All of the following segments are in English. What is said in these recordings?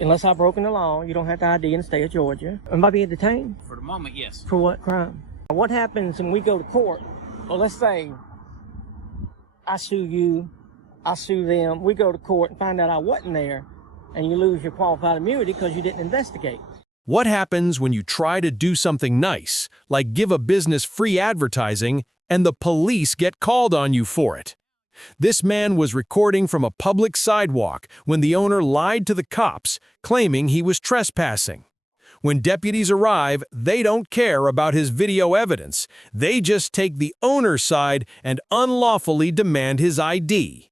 Unless I've broken the law, you don't have to ID in the state of Georgia. Am I being detained? For the moment, yes. For what crime? What happens when we go to court? Well, let's say I sue you, I sue them, we go to court and find out I wasn't there, and you lose your qualified immunity because you didn't investigate. What happens when you try to do something nice, like give a business free advertising, and the police get called on you for it? This man was recording from a public sidewalk when the owner lied to the cops, claiming he was trespassing. When deputies arrive, they don't care about his video evidence. They just take the owner's side and unlawfully demand his ID.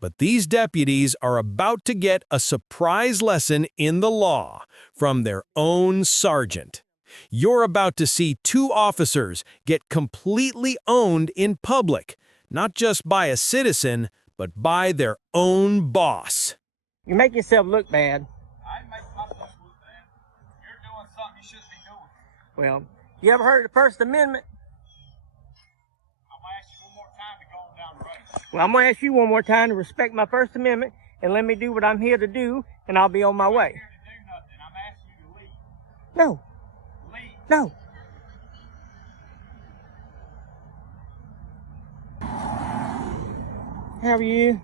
But these deputies are about to get a surprise lesson in the law from their own sergeant. You're about to see two officers get completely owned in public, not just by a citizen, but by their own boss. You make yourself look bad. I make myself look bad. You're doing something you shouldn't be doing. Well, you ever heard of the First Amendment? I'm going to ask you one more time to go on down the road. Well, I'm going to ask you one more time to respect my First Amendment and let me do what I'm here to do, and I'll be on my way. I'm here to do nothing. I'm asking you to leave. No. Leave. No. How are you?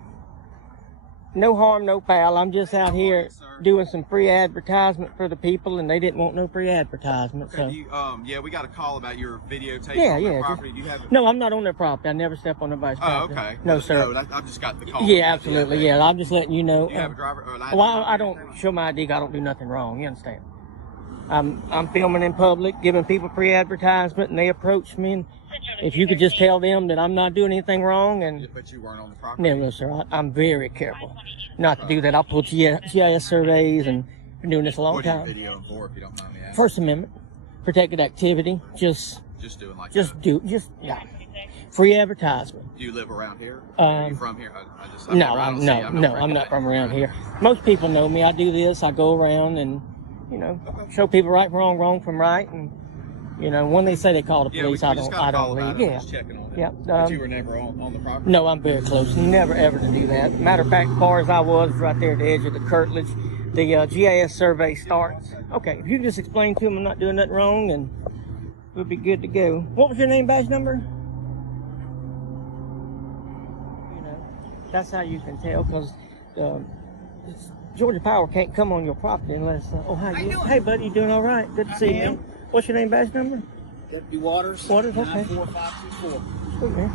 No harm, no foul. I'm just out here doing some free advertisement for the people, and they didn't want no free advertisement. Okay, So. yeah, we got a call about your videotape Yeah, on yeah, their property. Do you have it? No, I'm not on their property. I never step on nobody's Oh, property. okay. No, sir. No, I've just got the call. Yeah, absolutely. Yeah, I'm just letting you know. Do you have a driver or an ID? Well, I don't show my ID. I don't do nothing wrong. You understand? I'm filming in public, giving people free advertisement, and they approach me. And if you could just tell them that I'm not doing anything wrong, and But you weren't on the property. no, sir, I'm very careful not to do that. I'll pull GIS surveys, and been doing this a long What are you time. videoing for, if you don't mind me asking? First Amendment, protected activity, just Just doing like just that. yeah, free advertisement. Do you live around here? Are you from here? I No, I'm not from around here. Most people know me. I do this. I go around and, show people right from wrong, wrong from right, and when they say they call the police, I don't leave. Yeah, Just checking on it. yeah. But you were never on the property. No, I'm very close. Never ever to do that. Matter of fact, as far as I was right there at the edge of the curtilage, the GIS survey starts. Okay, if you can just explain to them I'm not doing nothing wrong, and we'll be good to go. What was your name, badge number? That's how you can tell, because Georgia Power can't come on your property unless. How you? Hey, buddy, you doing all right? Good to see you. What's your name, badge number? Deputy Waters. Waters, okay. 94524. Sweet, man.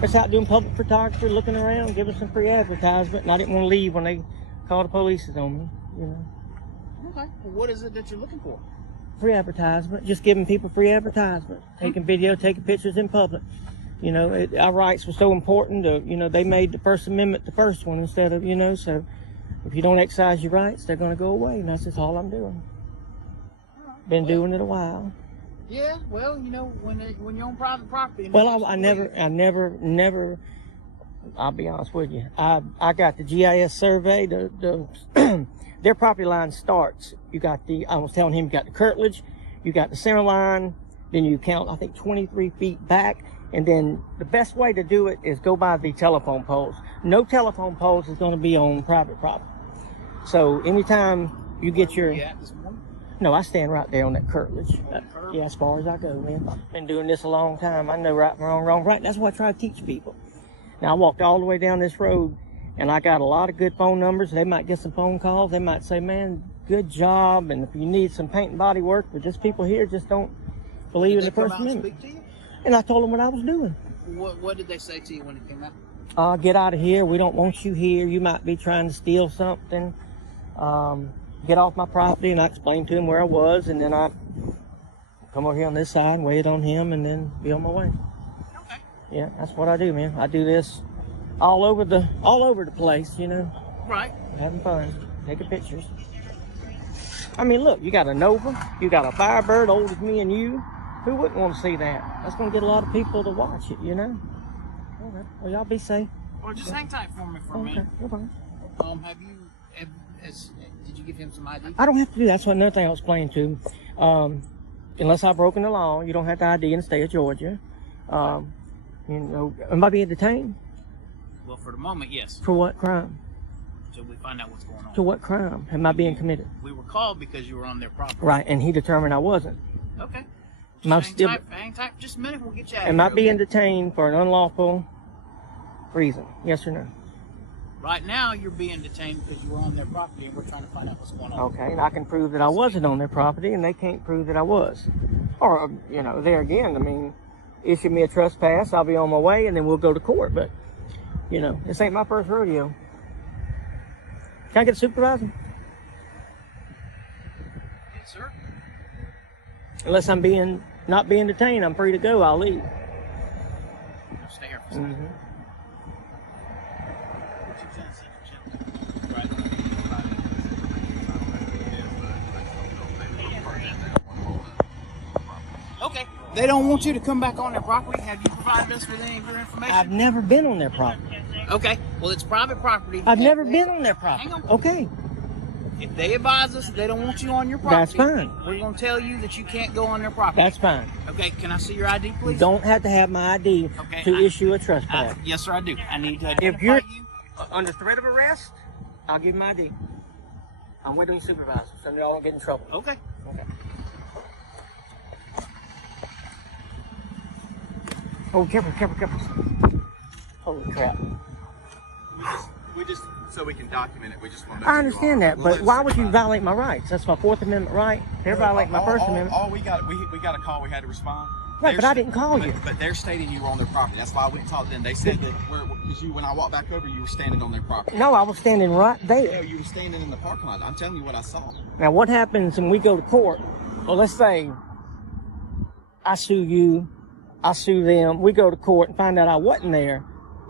Just out doing public photography, looking around, giving some free advertisement, and I didn't want to leave when they called the police on me. Okay. Well, what is it that you're looking for? Free advertisement, just giving people free advertisement, taking video, taking pictures in public. Our rights were so important. They made the First Amendment the first one instead of, so if you don't exercise your rights, they're going to go away, and that's just all I'm doing. Been doing it a while. Yeah, well, when you're on private property. Well, I never. I'll be honest with you. I got the GIS survey. Their property line starts. I was telling him, you got the curtilage, you got the center line, then you count, I think, 23 feet back. And then the best way to do it is go by the telephone poles. No telephone poles is going to be on private property. So anytime you get your... No, I stand right there on that curtilage. Yeah, as far as I go, man. Been doing this a long time. I know right from wrong, wrong, right. That's what I try to teach people. Now, I walked all the way down this road, and I got a lot of good phone numbers. They might get some phone calls. They might say, man, good job. And if you need some paint and body work, but just people here just don't believe in the First Amendment. And I told them what I was doing. What did they say to you when it came out? Get out of here. We don't want you here. You might be trying to steal something. Get off my property. And I explained to him where I was. And then I come over here on this side and wait on him and then be on my way. Okay. Yeah, that's what I do, man. I do this all over the place, Right. Having fun. Taking pictures. I mean, look, you got a Nova. You got a Firebird old as me and you. Who wouldn't want to see that? That's going to get a lot of people to watch it, Okay. Well, y'all be safe. Well, just hang tight for me for a minute. No problem. Did you give him some ID? I don't have to do that. That's another thing I was explaining to him. Unless I've broken the law, you don't have to ID in the state of Georgia. Am I being detained? Well, for the moment, yes. For what crime? until we find out what's going on. To what crime am I being committed? We were called because you were on their property. Right, and he determined I wasn't. Okay. Am I still, Hang tight just a minute, we'll get you out of am here. I being detained for an unlawful reason? Yes or no? Right now, you're being detained because you were on their property, and we're trying to find out what's going on. Okay, and I can prove that I wasn't on their property, and they can't prove that I was. Or, you know, there again, I mean, issue me a trespass, I'll be on my way, and then we'll go to court. But, you know, this ain't my first rodeo. Can I get a supervisor? Yes, sir. Unless I'm not being detained, I'm free to go, I'll leave. I'll stay here for a second. Mm-hmm. Okay. They don't want you to come back on their property. Have you provided us with any of your information? I've never been on their property. Okay. Well, it's private property. I've never been on their property. Hang on. Okay. If they advise us that they don't want you on your property, That's fine. We're going to tell you that you can't go on their property. That's fine. Okay. Can I see your ID, please? You don't have to have my ID Okay, to issue a trespass. Yes, sir, I do. I need to identify If you're you. under threat of arrest, I'll give my ID. I'm with the supervisor, so y'all don't get in trouble. Okay. Okay. Oh, careful, careful, careful. Holy crap. We just, so we can document it, we just want to know I who you understand are. that, We'll but let why the would you supervisor- violate my rights? That's my Fourth Amendment right. They're violating my First Amendment. All we got a call, we had to respond. Right, but I didn't call you. But they're stating you were on their property. That's why I went and talked to them. They said that because when I walked back over, you were standing on their property. No, I was standing right No, there. you were standing in the parking lot. I'm telling you what I saw. Now, what happens when we go to court? Well, let's say I sue you, I sue them, we go to court and find out I wasn't there,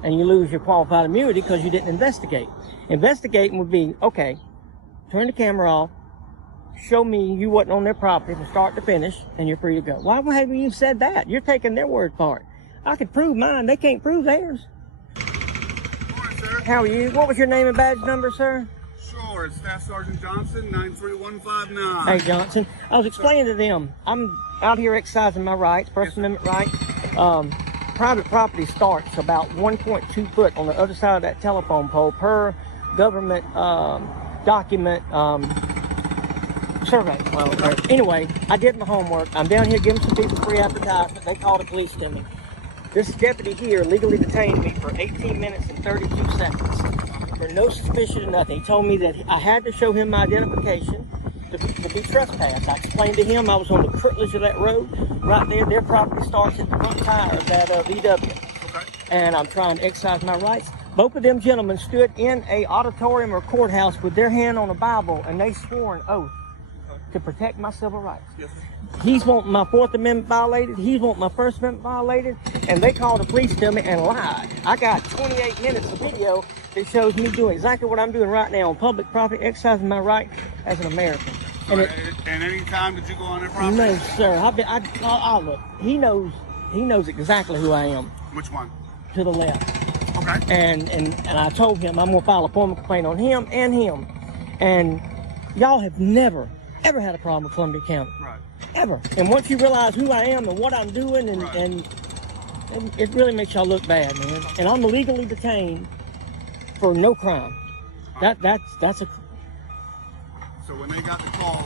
and you lose your qualified immunity because you didn't investigate. Investigating would be, okay, turn the camera off, show me you wasn't on their property from start to finish, and you're free to go. Why haven't you said that? You're taking their word for it. I could prove mine. They can't prove theirs. Morning, sir. How are you? What was your name and badge number, sir? Sure, it's Staff Sergeant Johnson, 93159. Hey, Johnson. I was explaining to them, I'm out here exercising my rights, First Amendment right. Private property starts about 1.2 foot on the other side of that telephone pole per government document survey. Well, anyway, I did my homework. I'm down here giving some people free advertisement. They called the police to me. This deputy here legally detained me for 18 minutes and 32 seconds for no suspicion of nothing. He told me that I had to show him my identification to be trespassed. I explained to him I was on the curtilage of that road. Right there, their property starts at the front tire of that VW. Okay. And I'm trying to exercise my rights. Both of them gentlemen stood in a auditorium or courthouse with their hand on a Bible, and they swore an oath to protect my civil rights. Yes, sir. He's wanting my Fourth Amendment violated, he's wanting my First Amendment violated, and they called the police to me and lied. I got 28 minutes of video that shows me doing exactly what I'm doing right now on public property, exercising my right as an American. And And any time did you go on their property? no, sir, I'll look. He knows exactly who I am, Which one? to the left. Okay. And I told him I'm gonna file a formal complaint on him and him. And y'all have never, ever had a problem with Columbia County. Right. Ever. And once you realize who I am and what I'm doing, Right. and it really makes y'all look bad, man. And I'm illegally detained for no crime. That's a So when they got the call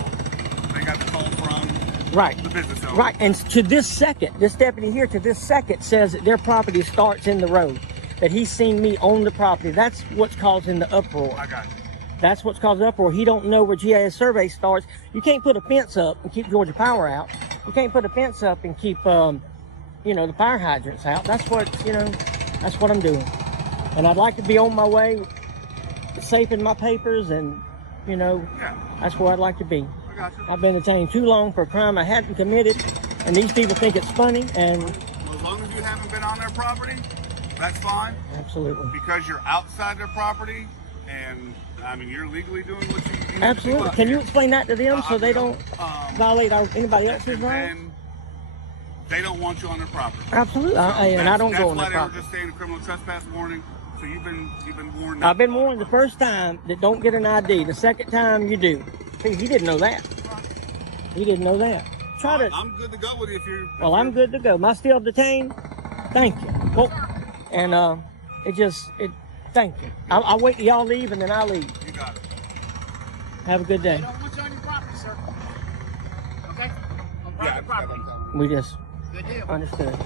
from right. the business owner. Right. And to this second, this deputy here to this second says that their property starts in the road. That he's seen me on the property. That's what's causing the uproar. I got you. That's what's causing the uproar. He don't know where GIS survey starts. You can't put a fence up and keep Georgia Power out. You can't put a fence up and keep, the fire hydrants out. That's what I'm doing. And I'd like to be on my way, safe in my papers, and, Yeah, that's where I'd like to be. I got you. I've been detained too long for a crime I hadn't committed, and these people think it's funny, and Well, as long as you haven't been on their property, that's fine. absolutely. Because you're outside their property, and I mean you're legally doing what you need to do Absolutely. out Can you here. explain that to them so they don't violate anybody else's And rights? then they don't want you on their property. Absolutely. And I don't go on That's their why they were property. just saying a criminal trespass warning. So you've been warned. I've been warned the first time that don't get an ID. The second time you do. See, he didn't know that. He didn't know that. Try to. I'm good to go with you if you're. Well, I'm good to go. Am I still detained? Thank you. Well, and Thank you. I'll wait till y'all leave and then I'll leave. You got it. Have a good day. You don't want you on your property, sir. Okay? On private property. We just Good deal. understood.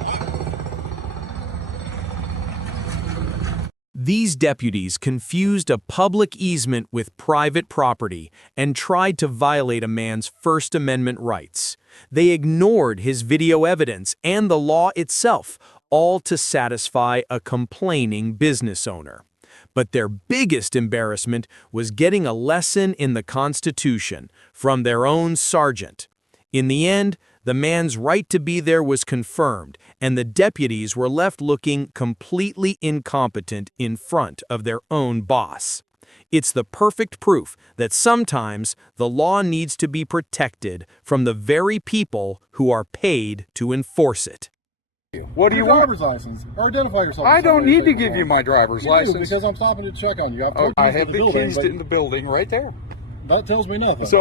These deputies confused a public easement with private property and tried to violate a man's First Amendment rights. They ignored his video evidence and the law itself, all to satisfy a complaining business owner. But their biggest embarrassment was getting a lesson in the Constitution from their own sergeant. In the end, the man's right to be there was confirmed, and the deputies were left looking completely incompetent in front of their own boss. It's the perfect proof that sometimes the law needs to be protected from the very people who are paid to enforce it. What do you want? Driver's license, or identify yourself. I don't need to give you my driver's license. Because I'm stopping to check on you. I have the keys in the building right there. That tells me nothing. So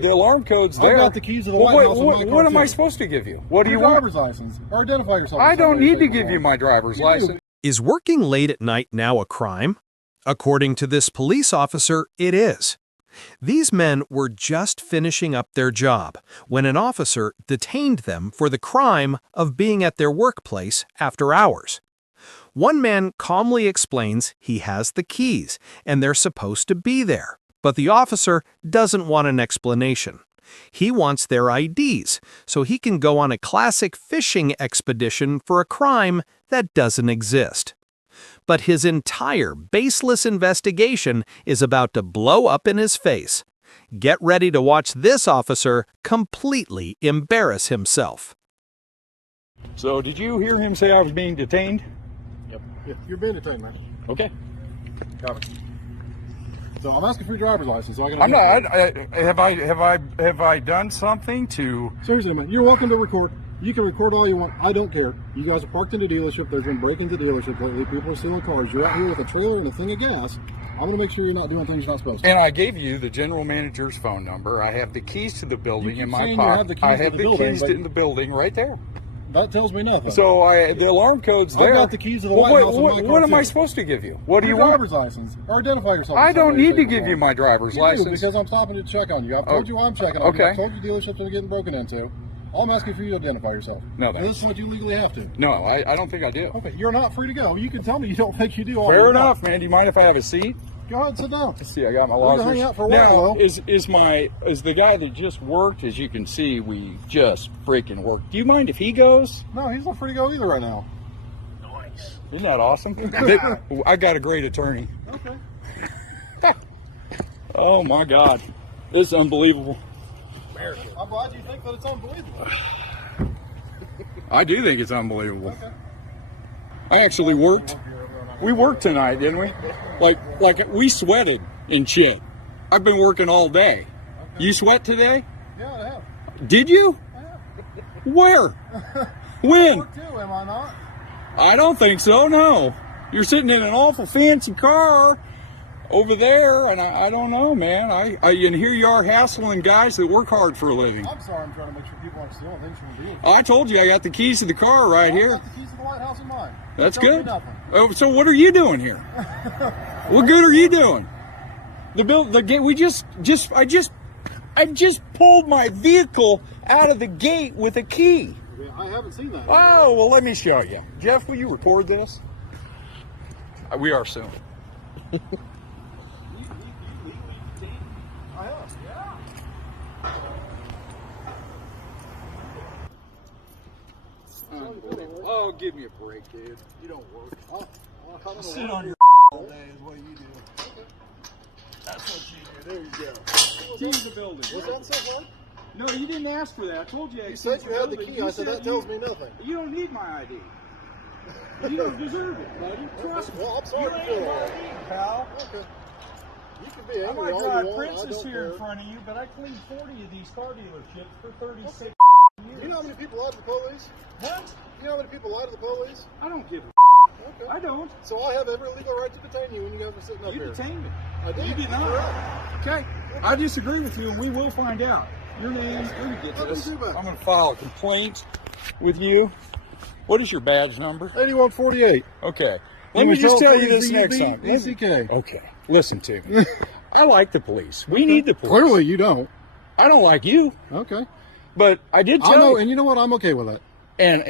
the alarm code's there. I've got the keys to the White House in my car, what am I too. supposed to give you? What do you Your want? driver's license, or identify yourself. I don't need to give you my driver's license. Is working late at night now a crime? According to this police officer, it is. These men were just finishing up their job when an officer detained them for the crime of being at their workplace after hours. One man calmly explains he has the keys and they're supposed to be there, but the officer doesn't want an explanation. He wants their IDs so he can go on a classic fishing expedition for a crime that doesn't exist. But his entire baseless investigation is about to blow up in his face. Get ready to watch this officer completely embarrass himself. So did you hear him say I was being detained? Yeah, you're being detained, man. Okay. Got it. So I'm asking for your driver's license. So I I'm not. Have I done something to? Seriously, man. You're welcome to record. You can record all you want. I don't care. You guys are parked in the dealership. There's been breaking the dealership lately. People are stealing cars. You're out here with a trailer and a thing of gas. I'm going to make sure you're not doing things you're not supposed to. And I gave you the general manager's phone number. I have the keys to the building in my saying you pocket. have the keys I to have the the building, keys but- in the building right there. That tells me nothing. So the alarm code's there. I've got the keys to the White House in my car, What am I too. supposed to give you? What do Your you want? driver's license, or identify yourself. I in some don't way, need shape, to or give you form. my driver's You do, license. because I'm stopping to check on you. I've told you I'm checking on you. Okay. I've told you dealerships are getting broken into. All I'm asking for you to identify yourself. No, And this is what you legally have to. No, I don't think I do. Okay, you're not free to go. You can tell me you don't think you do. All Fair you enough, want. man. Do you mind if I have a seat? Go ahead, sit down. Let's see, I got my We're gonna lockers. hang out for a while, Now, though. is the guy that just worked? As you can see, we just freaking worked. Do you mind if he goes? No, he's not free to go either right now. Isn't that awesome? I got a great attorney. Okay. Oh my God, this is unbelievable. I'm glad you think that it's unbelievable. I do think it's unbelievable. Okay. I actually worked. We worked tonight, didn't we? Like we sweated and shit. I've been working all day. Okay. You sweat today? Yeah, I have. Did you? I have. Where? I When? work too, am I not? I don't think so, no. You're sitting in an awful fancy car over there, and I don't know, man. And here you are hassling guys that work hard for a living. I'm sorry, I'm trying to make sure people aren't stealing things from the dealership. I told you I got the keys to the car right I've here. got the keys to the White House in mine. That's Tells me good. nothing. Oh, so what are you doing here? What good are you doing? The gate. I just pulled my vehicle out of the gate with a key. Yeah, I haven't seen that. Oh, well, let me show you. Jeff, will you record this? We are soon. I have. Yeah. Oh, give me a break, dude. You don't work. I'll Sit on your all day is what you do. That's what you do. There you go. Keys the building. Was that so hard? No, you didn't ask for that. I told you. You said you had the key. I said that tells me nothing. You don't need my ID. You don't deserve it, buddy. Trust me. Well, I'm sorry You to ain't feel my that. ID, pal. Okay. You can be I angry might all drive you want. I Princess don't here in care. front of you, but I cleaned 40 of these car dealerships for 36 years. You know how many people lie to the police? What? You know how many people lie to the police? I don't give a Okay. I don't. So I have every legal right to detain you when you guys are sitting up You here. detained me. I did. You did You're not. right. Okay. I disagree with you, and we will find out. Your name. Let me get Nothing this. to do about it. I'm going to file a complaint with you. What is your badge number? 8148. Okay. Let me just tell you Control this next time. ECK. Okay, listen to me. I like the police. We need the police. Clearly, you don't. I don't like you, Okay. but I did tell I know, you. and you know what? I'm okay with that. And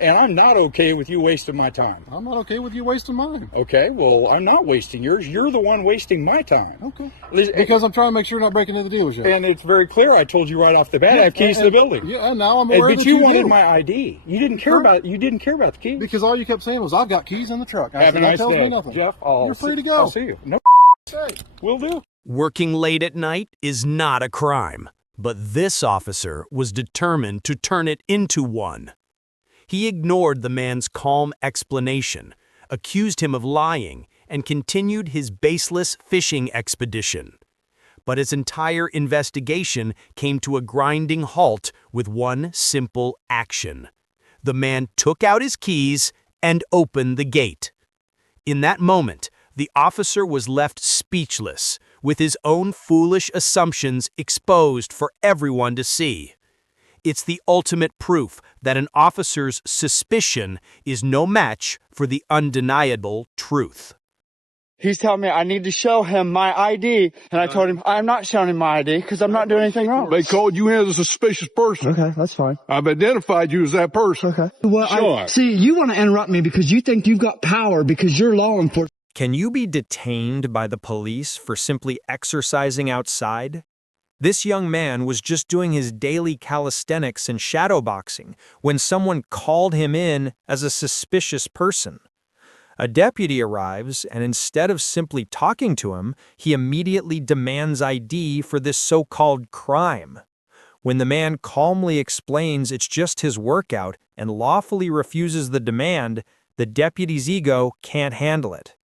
I'm not okay with you wasting my time. I'm not okay with you wasting mine. Okay, well, I'm not wasting yours. You're the one wasting my time. Okay. Because I'm trying to make sure you're not breaking into the dealership. And it's very clear. I told you right off the bat. I have keys to the building. Yeah, and now I'm aware But that you wanted do. my ID. You didn't care about. You didn't care about the keys. Because all you kept saying was, "I've got keys in the truck." I Have said, a that nice tells me day, nothing. Jeff. You're free to go. I'll see you. No, will do. Working late at night is not a crime, but this officer was determined to turn it into one. He ignored the man's calm explanation, accused him of lying, and continued his baseless fishing expedition. But his entire investigation came to a grinding halt with one simple action. The man took out his keys and opened the gate. In that moment, the officer was left speechless, with his own foolish assumptions exposed for everyone to see. It's the ultimate proof that an officer's suspicion is no match for the undeniable truth. He's telling me I need to show him my ID, and I told him I'm not showing him my ID because I'm not doing anything wrong. They called you in as a suspicious person. Okay, that's fine. I've identified you as that person. Okay. Well, Sure. see, you want to interrupt me because you think you've got power because you're law enforcement. Can you be detained by the police for simply exercising outside? This young man was just doing his daily calisthenics and shadowboxing when someone called him in as a suspicious person. A deputy arrives, and instead of simply talking to him, he immediately demands ID for this so-called crime. When the man calmly explains it's just his workout and lawfully refuses the demand, the deputy's ego can't handle it.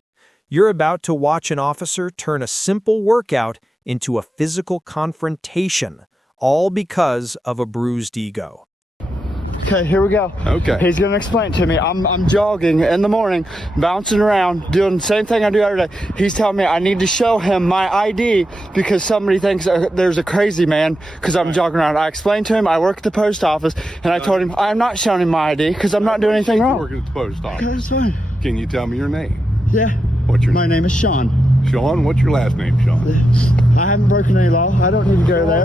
You're about to watch an officer turn a simple workout into a physical confrontation, all because of a bruised ego. Okay, here we go. Okay. He's going to explain it to me. I'm jogging in the morning, bouncing around, doing the same thing I do every day. He's telling me I need to show him my ID because somebody thinks there's a crazy man because I'm jogging around. I explained to him I work at the post office, and I told him I'm not showing him my ID because I'm not doing anything wrong. Working at the post office. Okay, that's fine. Can you tell me your name? Yeah. What's your My name is Sean. Sean, what's your last name, Sean? I haven't broken any law. I don't need to go there.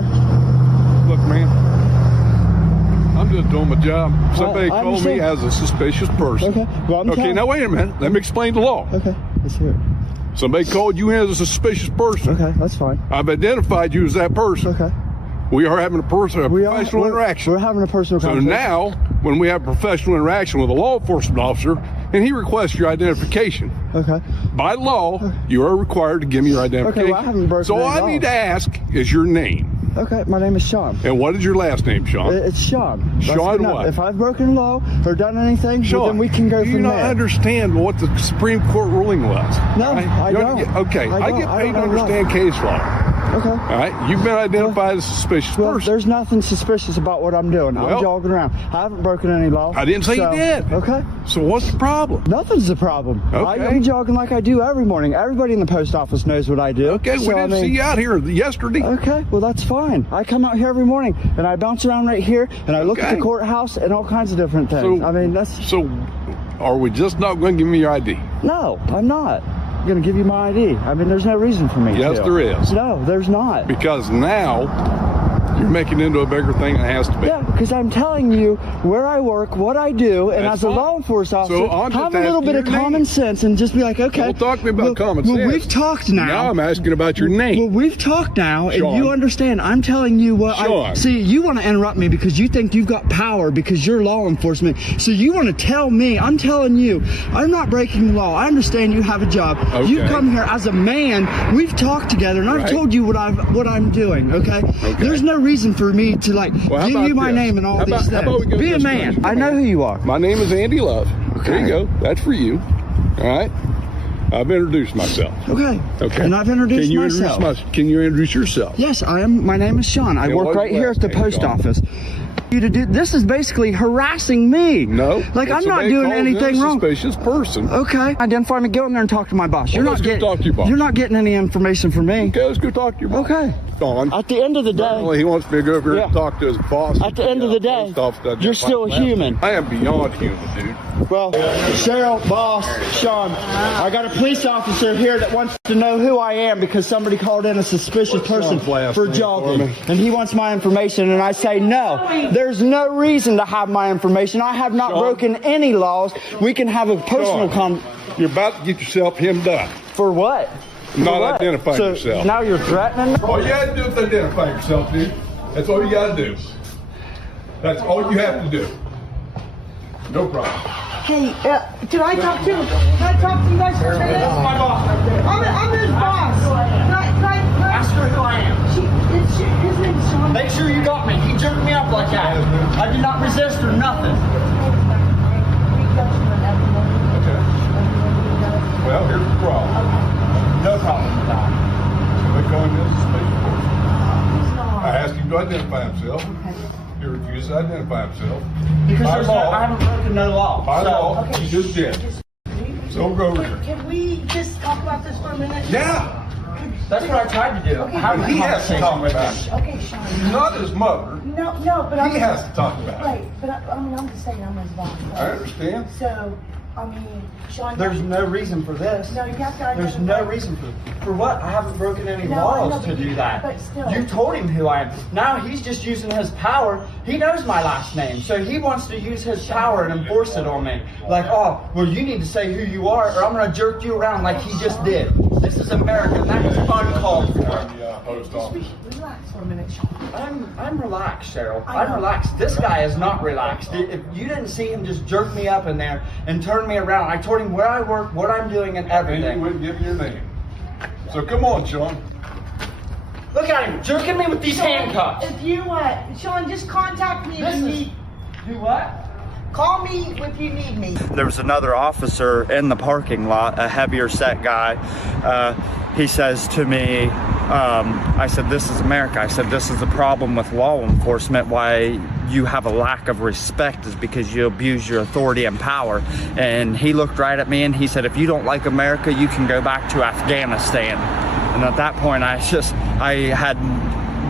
Look, man, I'm just doing my job. Somebody I called me understand. as a suspicious person. Okay. Well, I'm Okay, telling- now wait a minute. Let me explain the law. Okay, let's hear it. Somebody called you in as a suspicious person. Okay, that's fine. I've identified you as that person. Okay. We are having a professional interaction. We're having a personal So conversation. now, when we have professional interaction with a law enforcement officer, and he requests your identification, Okay. by law, you are required to give me your identification. I haven't broken so any all I laws. need to ask is your name. Okay, my name is Sean. And what is your last name, Sean? It's Sean. That's Sean good enough. what? If I've broken law or done anything, well, Sean, then we can go do from you not there. understand what the Supreme Court ruling was? No, I You don't. Okay, I don't. get I paid to don't know understand case law. Okay. All right, you've been identified as a suspicious Well, person. there's nothing suspicious about what I'm doing. Well, I'm jogging around. I haven't broken any law. I didn't say so- you did. Okay. So what's the problem? Nothing's the problem. Okay. I'm jogging like I do every morning. Everybody in the post office knows what I do. Okay, So, we didn't see you out here yesterday. Okay, well that's fine. I come out here every morning and I bounce around right here and I look at Okay. the courthouse and all kinds of different things. I mean, that's... So, are we just not going to give me your ID? No, I'm not going to give you my ID. I mean, there's no reason for me Yes, to. there is. No, there's not. Because now you're making it into a bigger thing than it has to be. Yeah, because I'm telling you where I work, what I do, and That's as a fine. law enforcement So officer, I'm just have a little asking bit of your common name. sense and just be like, okay. Don't talk to me about common Well, sense. we've talked now. Now I'm asking about your name. Well, we've talked now, and Sean. you understand. I'm telling you what Sean. See, you want to interrupt me because you think you've got power because you're law enforcement. So you want to tell me, I'm telling you, I'm not breaking the law. I understand you have a job. Okay. You come here as a man. We've talked together, and I've Right. told you what I'm doing, okay? There's no reason for me to, like, Well, how give about you my this? name and all How these about- how things. about we go Be a this man. direction? I know who you are. My name is Andy Love. There you Okay. go. That's for you. All right. I've introduced myself. Okay. Okay. And I've introduced myself. Can you introduce yourself? Yes, I am. My name is Sean. I And work what's right your here last at the name, post Sean? office. You to do this is basically harassing me. No. Like If I'm not somebody doing calls in anything a wrong. Suspicious person. Okay. Identify me. Go in there and talk to my boss. You're Well, not let's go getting. talk to your boss. You're not getting any information from me. Okay, let's go talk to your boss. Okay. on. At the end of the day, Apparently he wants me to go over here and talk to his boss. At the end of the day, you're still a human. I am beyond human, dude. Well, Cheryl, boss, Sean, I got a police officer here that wants to know who I am because somebody called in a suspicious person for jogging. And he wants my information, and I say no. There's no reason to have my information. I have not broken any laws. We can have a personal You're about to get yourself hemmed up. For what? Not identifying yourself. Now you're threatening me? All you gotta do is identify yourself, dude. That's all you gotta do. That's all you have to do. No problem. Hey, can I talk to you? Can I talk to you guys for a minute? That's my boss right there. I'm his boss. Can I Ask her who I am. his name's Sean. Make sure you got me. He jerked me up like that. I did not resist or nothing. Okay. Well, here's the problem. No problem with that. They call him as a space force. I asked him to identify himself. He refused to identify himself. Because I haven't broken no law. By law, he just did. So go over here. Can we just talk about this for a minute? Yeah. That's what I tried to do. But he has to talk about it. Okay, Sean. Not his mother. No, but He has to talk about it. Right, but I'm just saying I'm his boss. Right? I understand. So, Sean. There's no reason for this. No, you have to. There's no reason for what? I haven't broken any laws to do that. But still. You told him who I am. Now he's just using his power. He knows my last name, so he wants to use his power and enforce it on me. Like, oh, well, you need to say who you are, or I'm gonna jerk you around like he just did. This is America. And that is uncalled for. Relax for a minute, Sean. I'm relaxed, Cheryl. I'm relaxed. This guy is not relaxed. If you didn't see him just jerk me up in there and turn me around, I told him where I work, what I'm doing, and everything. And he wouldn't give me your name. So come on, Sean. Look at him jerking me with these handcuffs. If you Sean, just contact me if you need. Do what? Call me if you need me. There was another officer in the parking lot, a heavier set guy. He says to me, I said, this is America. I said, this is the problem with law enforcement. Why you have a lack of respect is because you abuse your authority and power. And he looked right at me and he said, if you don't like America, you can go back to Afghanistan. And at that point, I had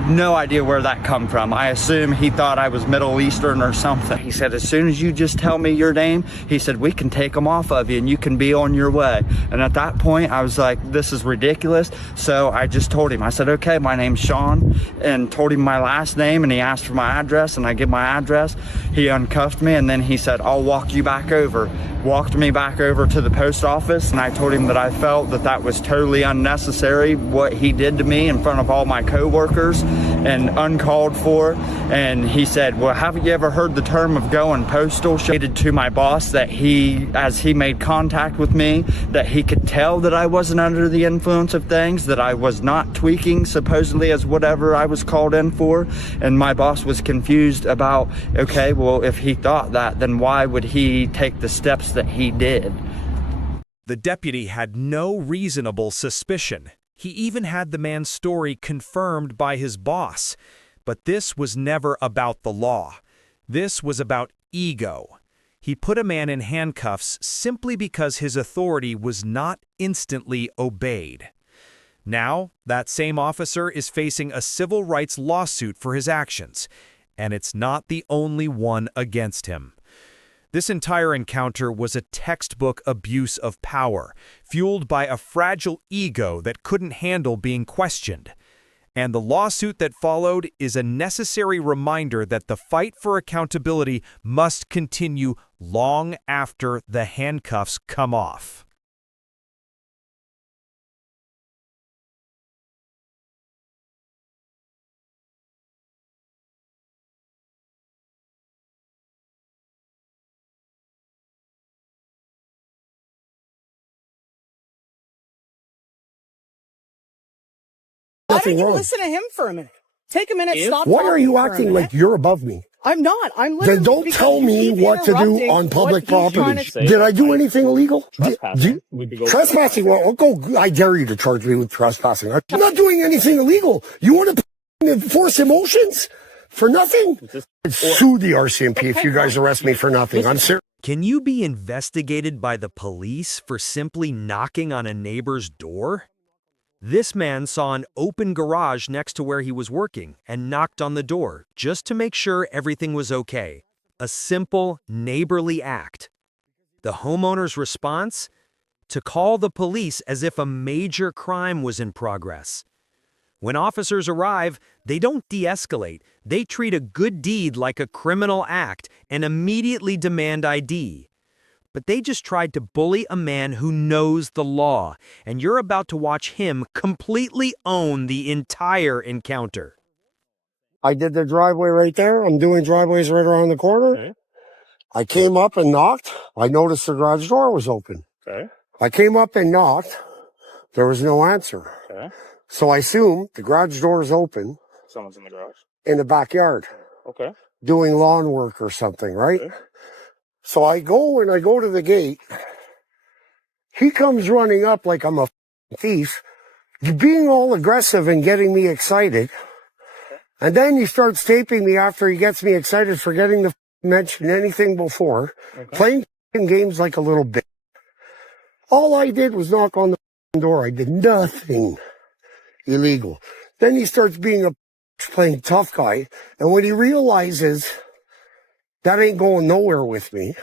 no idea where that come from. I assume he thought I was Middle Eastern or something. He said, as soon as you just tell me your name, he said, we can take them off of you and you can be on your way. And at that point, I was like, this is ridiculous. So I just told him, I said, okay, my name's Sean, and told him my last name, and he asked for my address, and I give my address. He uncuffed me, and then he said, I'll walk you back over. Walked me back over to the post office, and I told him that I felt that was totally unnecessary, what he did to me in front of all my coworkers and uncalled for. And he said, well, haven't you ever heard the term of going postal? Stated to my boss that as he made contact with me, that he could tell that I wasn't under the influence of things, that I was not tweaking supposedly as whatever I was called in for. And my boss was confused about, okay, well, if he thought that, then why would he take the steps that he did? The deputy had no reasonable suspicion. He even had the man's story confirmed by his boss. But this was never about the law. This was about ego. He put a man in handcuffs simply because his authority was not instantly obeyed. Now, that same officer is facing a civil rights lawsuit for his actions, and it's not the only one against him. This entire encounter was a textbook abuse of power, fueled by a fragile ego that couldn't handle being questioned. And the lawsuit that followed is a necessary reminder that the fight for accountability must continue long after the handcuffs come off. Why don't you listen to him for a minute? Take a minute, stop. Why are you acting like you're above me? I'm not. I'm Then don't tell me what to do on public property. Did I do anything illegal? Trespassing? Well, I dare you to charge me with trespassing. I'm not doing anything illegal. You want to force emotions for nothing? Sue the RCMP if you guys arrest me for nothing. I'm serious. Can you be investigated by the police for simply knocking on a neighbor's door? This man saw an open garage next to where he was working and knocked on the door just to make sure everything was okay. A simple, neighborly act. The homeowner's response? To call the police as if a major crime was in progress. When officers arrive, they don't de-escalate. They treat a good deed like a criminal act and immediately demand ID. But they just tried to bully a man who knows the law, and you're about to watch him completely own the entire encounter. I did the driveway right there. I'm doing driveways right around the corner. Okay. I came up and knocked. I noticed the garage door was open. Okay. I came up and knocked. There was no answer. Okay. So I assume the garage door is open Someone's in the garage. in the backyard Okay. doing lawn work or something, right? Okay. So I go to the gate. He comes running up like I'm a thief, being all aggressive and getting me excited. And then he starts taping me after he gets me excited, forgetting to mention anything before, playing games like a little bitch. All I did was knock on the door. I did nothing illegal. Then he starts being playing tough guy. And when he realizes that ain't going nowhere with me,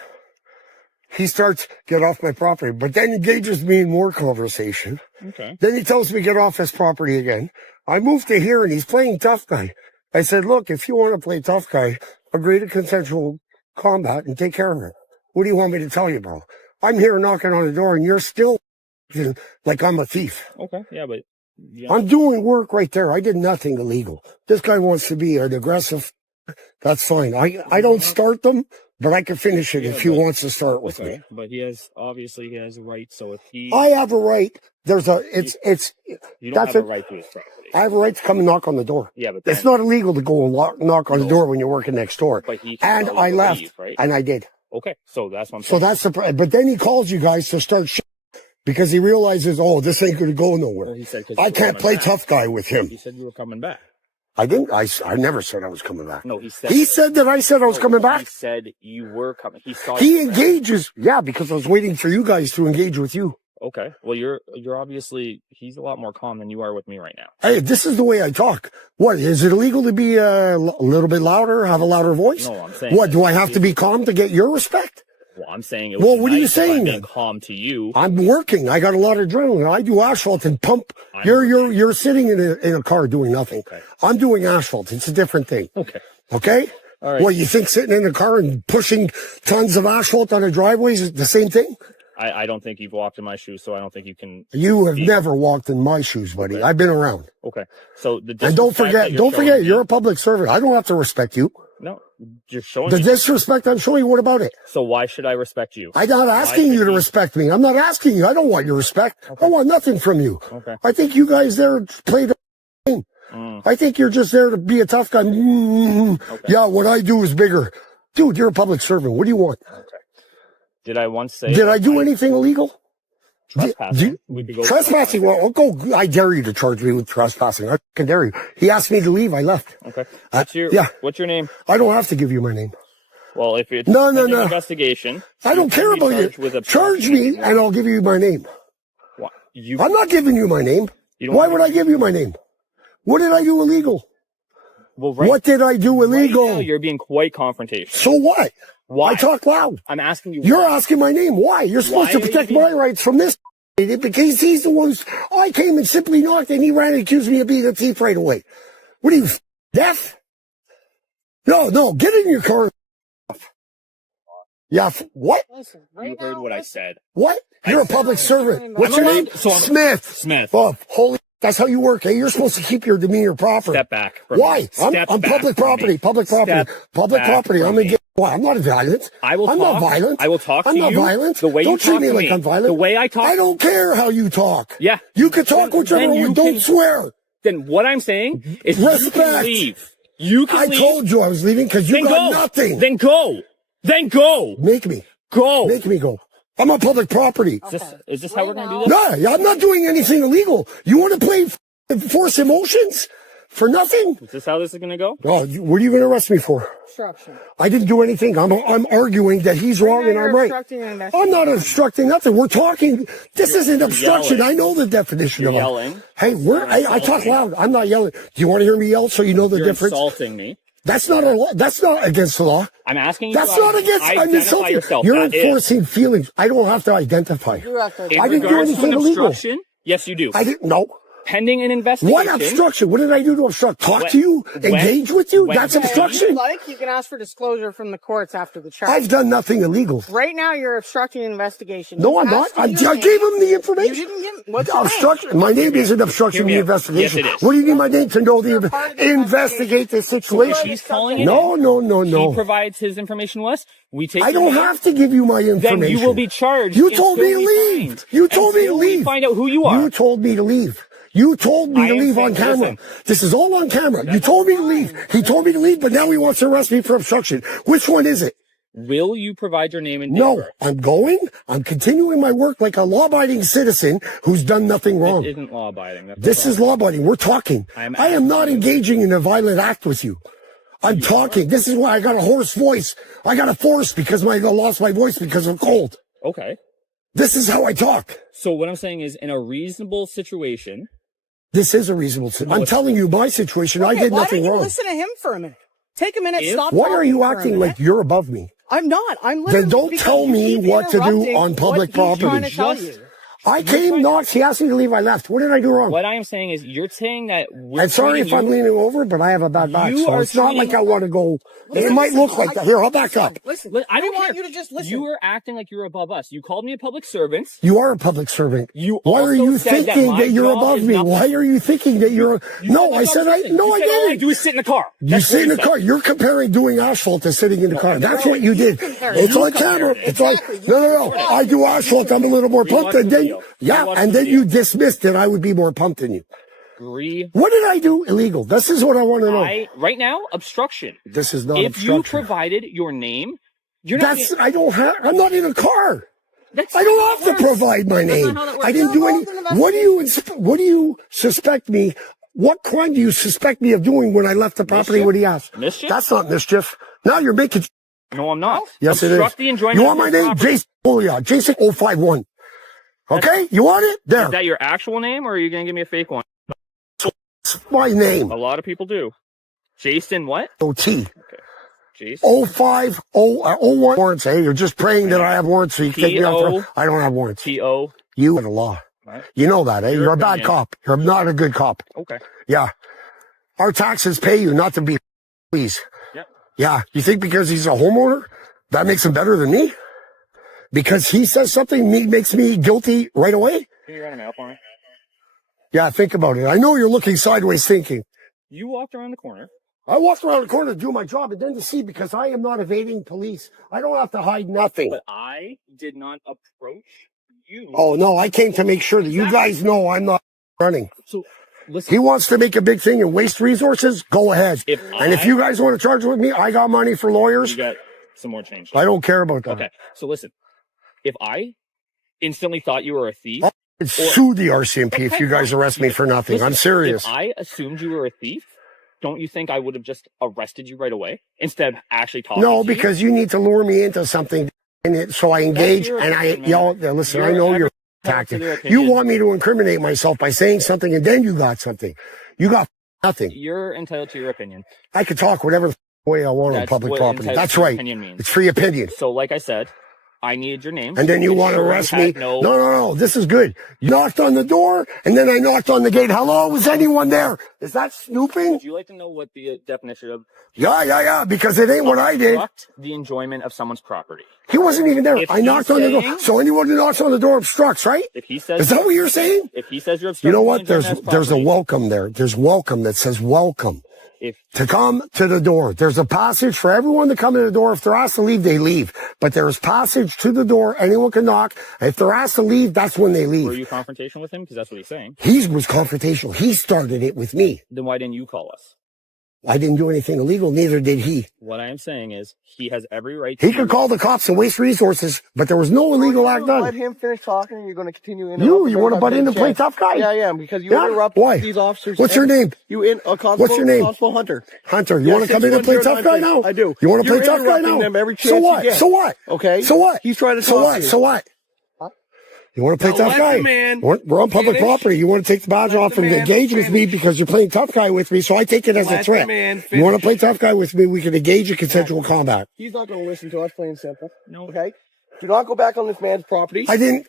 he starts, get off my property. But then engages me in more conversation. Okay. Then he tells me get off his property again. I moved to here and he's playing tough guy. I said, look, if you want to play tough guy, agree to consensual combat and take care of it. What do you want me to tell you, bro? I'm here knocking on the door and you're still like I'm a thief. Okay. Yeah, but yeah. I'm doing work right there. I did nothing illegal. This guy wants to be an aggressive. That's fine. I don't start them, but I can finish it if he wants to start with me. But he has a right. So if he, I have a right. It's you don't have a right to his property. I have a right to come and knock on the door. Yeah, but it's not illegal to go and knock on the door when you're working next door. But he can And I left, leave, right? and I did. Okay, so that's what I'm So saying. that's the. But then he calls you guys to start because he realizes, oh, this ain't going to go nowhere. Well, he said, I can't play tough guy with him. He said you were coming back. I didn't. I never said I was coming back. No, he said. He said that I said I was coming back. He said you were coming. He saw. He engages. Yeah, because I was waiting for you guys to engage with you. Okay. Well, you're obviously, he's a lot more calm than you are with me right now. Hey, this is the way I talk. What, is it illegal to be a little bit louder, have a louder voice? No, I'm saying. What, do I have to be calm to get your respect? Well, I'm saying. Well, what are you saying then? Calm to you. I'm working. I got a lot of adrenaline. I do asphalt and pump. You're sitting in a car doing nothing. Okay. I'm doing asphalt. It's a different thing. Okay. Okay? All right. What, you think sitting in a car and pushing tons of asphalt on a driveway is the same thing? I don't think you've walked in my shoes, so I don't think you can. You have never walked in my shoes, buddy. Okay. I've been around. Okay. So And don't forget, you're a public servant. I don't have to respect you. No, you're showing The me. disrespect I'm showing you, what about it? So why should I respect you? I'm not asking you to respect me. I'm not asking you. I don't want your respect. Okay. I want nothing from you. Okay. I think you guys there play the game. I think you're just there to be a tough guy. Okay. Yeah, what I do is bigger. Dude, you're a public servant. What do you want? Okay. Did I once say? Did I do anything illegal? Trespassing. Trespassing? Well, go. I dare you to charge me with trespassing. I can dare you. He asked me to leave. I left. Okay. What's your name? I don't have to give you my name. Well, if it's No. investigation, I don't care about you. Charge me, and I'll give you my name. What? I'm not giving you my name. Why would I give you my name? What did I do illegal? Well, what did I do illegal? Right now, you're being quite confrontational. So what? Why? I talk loud. I'm asking you. You're asking my name. Why? You're supposed to protect my rights from this because he's the one I came and simply knocked and he ran and accused me of being a thief right away. What are you, deaf? No, get in your car. Yeah, what? Listen, you heard what I said. What? You're a public servant. What's your name? Smith. Smith. Oh, holy, that's how you work, eh? You're supposed to keep your demeanor proper. Step back. Why? I'm public property. Public property. I'm gonna Why? I'm not violent. I'm not violent. I will talk to you. I'm not violent. The way don't you treat talk me to like me. I'm violent. The way I talk. I don't care how you talk. Yeah. You can talk whichever way. Don't swear. Then what I'm saying is respect. You can leave. You can leave. I told you I was leaving because you got nothing. Then go. Then go. Make me. Go. Make me go. I'm on public property. Is this how we're going to do this? No, I'm not doing anything illegal. You want to play force emotions? For nothing? Is this how this is going to go? Oh, what are you going to arrest me for? Obstruction. I didn't do anything. I'm arguing that he's wrong and I'm right. I'm not obstructing nothing. We're talking. This isn't obstruction. Yelling. I know the definition of it. Yelling. Hey, I talk loud. I'm not yelling. Do you want to hear me yell so you know the You're difference? insulting me. That's not a law. That's not against the law. I'm asking you. That's not against. I'm insulting. Yourself. You're That is. enforcing feelings. I don't have to identify. You have to. In I didn't do regards to anything an illegal. obstruction, yes, you do. I didn't. No. Pending an investigation. What obstruction? What did I do to obstruct? Talk When- to you? when- Engage with you? when- That's If obstruction? you'd like, you can ask for disclosure from the courts after the charge. I've done nothing illegal. Right now, you're obstructing an investigation. No, He's I'm not. asked for I your gave name. him the information. You didn't give. What's your name? Obstruction. My name isn't obstruction of the Hear me out. investigation. Yes, it is. What do you need my name to know You're the part of the investigate the situation? He's calling it. No, no, no, He no. provides his information to us. We take. I don't have to give you my information. Then you will be charged. You told me to leave. You told me to Until we leave. find out who you are. You told me to leave. You told me I to am leave saying- on camera. listen. This is all on camera. You told me to leave. He told me to leave, but now he wants to arrest me for obstruction. Which one is it? Will you provide your name and date No, of birth? I'm going. I'm continuing my work like a law-abiding citizen who's done nothing wrong. This isn't law-abiding. That's This is law-abiding. We're talking. I am not engaging in a violent act with you. I'm talking. This is why I got a hoarse voice. I got a force because I lost my voice because of cold. Okay. This is how I talk. So what I'm saying is, in a reasonable situation. This is a reasonable situation. I'm telling you my situation. I did why nothing don't you wrong. listen to him for a minute? Take a minute. Stop. Why are talking you for a acting minute. like you're above me? I'm not. I'm Then listening. don't because tell you me keep what to do interrupting on public what he's trying property. to tell you. I came not. He asked me to leave. I left. What did I do wrong? What I am saying is, you're saying that we're I'm sorry if treating I'm you- leaning over, but I have a bad back. You So are it's not like treating- I want to go. It Listen, might look like that. Here, I'll back up. Listen, I don't want care. you to just listen. You are acting like you're above us. You called me a public servant. You are a public servant. You Why are also you said that thinking my that you're job above is me? not- Why are you thinking that you're? No, I said I. No, you I said all I didn't. do is sit in the car. You That's sit what in the said. car. You're comparing doing asphalt to sitting in the car. That's what you did. It's on camera. It's like no. I do asphalt. I'm a little more pumped, and then and then you dismissed that I would be more pumped than you. Agree. What did I do illegal? This is what I want to know. Right now, obstruction. This is not If obstruction. you provided your name, you're not. I don't have. I'm not in a car. That's I don't have to provide my That's name. not how that works. I didn't do any. What do you suspect me? What crime do you suspect me of doing when I left the property? Mischief? What he asked? Mischief? That's not mischief. Now you're making. No, I'm not. Yes, it Obstruct is. the enjoyment You of want my your name? property. Jason. Oh yeah, Jason 051. Okay, you want it? There. Is that your actual name, or are you going to give me a fake one? It's my name. A lot of people do. Jason what? OT. Jason. 01 warrants. Hey, you're just praying that I have warrants so you can take me off. I don't have warrants. T.O. You are the law. Right. You know that, eh? Your You're a bad opinion. cop. You're not a good cop. Okay. Yeah. Our taxes pay you not to be please. Yep. Yeah. You think because he's a homeowner, that makes him better than me? Because he says something makes me guilty right away? Can you write a mail for me? Yeah, think about it. I know you're looking sideways thinking. You walked around the corner. I walked around the corner to do my job and then to see because I am not evading police. I don't have to hide nothing. But I did not approach you. Oh, no, I came to make sure that you guys know I'm not running. So, listen. He wants to make a big thing and waste resources, go ahead. And if you guys want to charge with me, I got money for lawyers. You got some more change. I don't care about that. Okay, so listen. If I instantly thought you were a thief. I'd sue the RCMP if you guys arrest me for nothing. Listen, I'm serious. If I assumed you were a thief, don't you think I would have just arrested you right away instead of actually talking to No, you? because you need to lure me into something. And so I engage your and I opinion, yell, man. listen, You're I know your entitled to their tactic. You opinion. want me to incriminate myself by saying something and then you got something. You got nothing. You're entitled to your opinion. I could talk whatever the way I want on That's public what property. entitled That's to your right. opinion means. It's free opinion. So, like I said, I needed your name. And then you want to arrest me? No. This is good. You knocked on the door, and then I knocked on the gate. Hello, is anyone there? Is that snooping? Would you like to know what the definition of Yeah, because it ain't what I did. obstruct the enjoyment of someone's property? He wasn't even there. If I knocked he's on the door. saying- So anyone who knocks on the door obstructs, right? If he says, Is that what you're saying? If he says you're obstructing, You know what? the enjoyment of There's a property, welcome there. There's welcome that says welcome. If To come to the door. There's a passage for everyone to come to the door. If they're asked to leave, they leave. But there's passage to the door. Anyone can knock. If they're asked to leave, that's when they were leave. you confrontation with him? Because that's what he's saying. He was confrontational. He started it with me. Then why didn't you call us? I didn't do anything illegal. Neither did he. What I am saying is he has every right He could call the cops and waste resources, but there was no illegal act done. Let him finish talking, and you're going to continue. You want to butt in and play tough guy? Yeah, I am, because you interrupt these officers. What's your name? What's your name? Constable Hunter. Hunter, you want to come in and play tough guy now? I do. You want to play tough guy now? Them every chance So what? you get. So what? Okay. So what? He's trying to So talk what? to you. So what? You want to play tough guy? We're on public property. You want to take the badge off and engage with me because you're playing tough guy with me, so I take it as a threat. You want to play tough guy with me, we can engage in consensual combat. He's not going to listen to us, plain and simple. No. Okay? Do not go back on this man's property. I didn't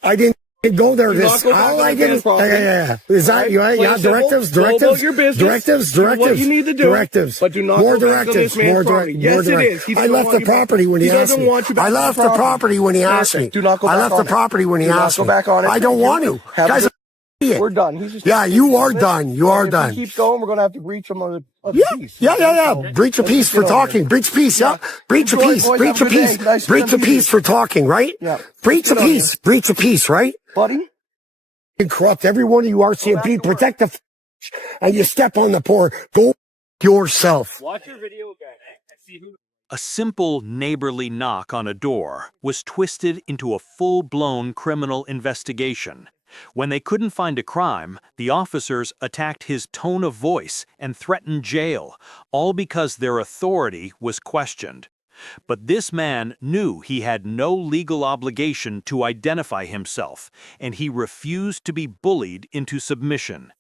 go there. All I did is, yeah. Is that, yeah, directives? What you need to do. Directives. But do not more go back on this directives. man's property. Yes, it is. I left the property when he asked me. I left the property when he asked me. Do not go back on it. I left the property when he asked me. Do not go back on it. I don't want to. Guys, we're done. Yeah, you are done. You are done. If he keeps going, we're going to have to breach him of peace. Yeah. Breach of peace for talking. Breach of peace, yeah. Breach of peace. Breach of peace. Breach of peace for talking, right? Yeah. Breach of peace. Breach of peace, right? Buddy? You corrupt every one of you RCMP. Protect the and you step on the poor. Go yourself. Watch your video again. See who. A simple neighborly knock on a door was twisted into a full-blown criminal investigation. When they couldn't find a crime, the officers attacked his tone of voice and threatened jail, all because their authority was questioned. But this man knew he had no legal obligation to identify himself, and he refused to be bullied into submission.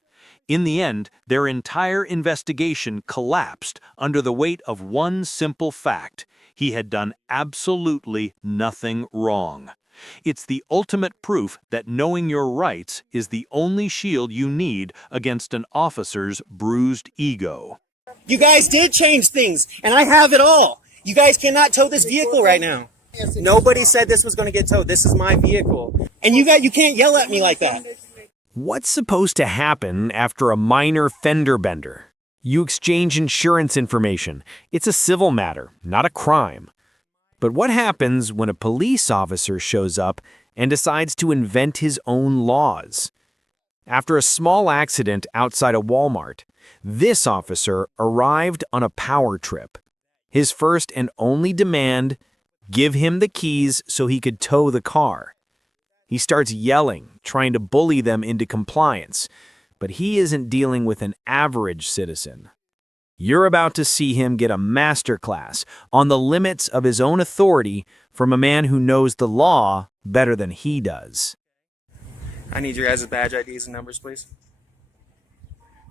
In the end, their entire investigation collapsed under the weight of one simple fact: he had done absolutely nothing wrong. It's the ultimate proof that knowing your rights is the only shield you need against an officer's bruised ego. You guys did change things, and I have it all. You guys cannot tow this vehicle right now. Nobody said this was going to get towed. This is my vehicle. And you can't yell at me like that. What's supposed to happen after a minor fender bender? You exchange insurance information. It's a civil matter, not a crime. But what happens when a police officer shows up and decides to invent his own laws? After a small accident outside a Walmart, this officer arrived on a power trip. His first and only demand: give him the keys so he could tow the car. He starts yelling, trying to bully them into compliance, but he isn't dealing with an average citizen. You're about to see him get a masterclass on the limits of his own authority from a man who knows the law better than he does. I need your guys' badge IDs and numbers, please.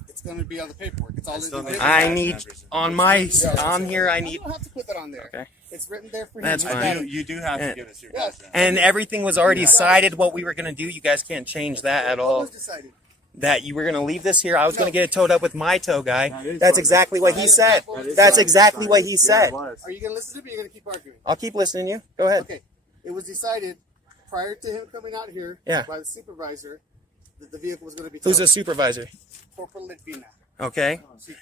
It's going to be on the paperwork. It's all in the I need on here. I need. You don't have to put that on there. Okay. It's written there for That's fine. You do have to give us your badge. And everything was already decided what we were going to do. You guys can't change that at all. What was decided? That you were going to leave this here. I was going to get it towed up with my tow guy. That's exactly what he said. That's exactly what he said. Are you going to listen to me or are you going to keep arguing? I'll keep listening to you. Go ahead. Okay. It was decided prior to him coming out here by the supervisor that the vehicle was going to be towed. Who's the supervisor? Corporal Litvina. Okay.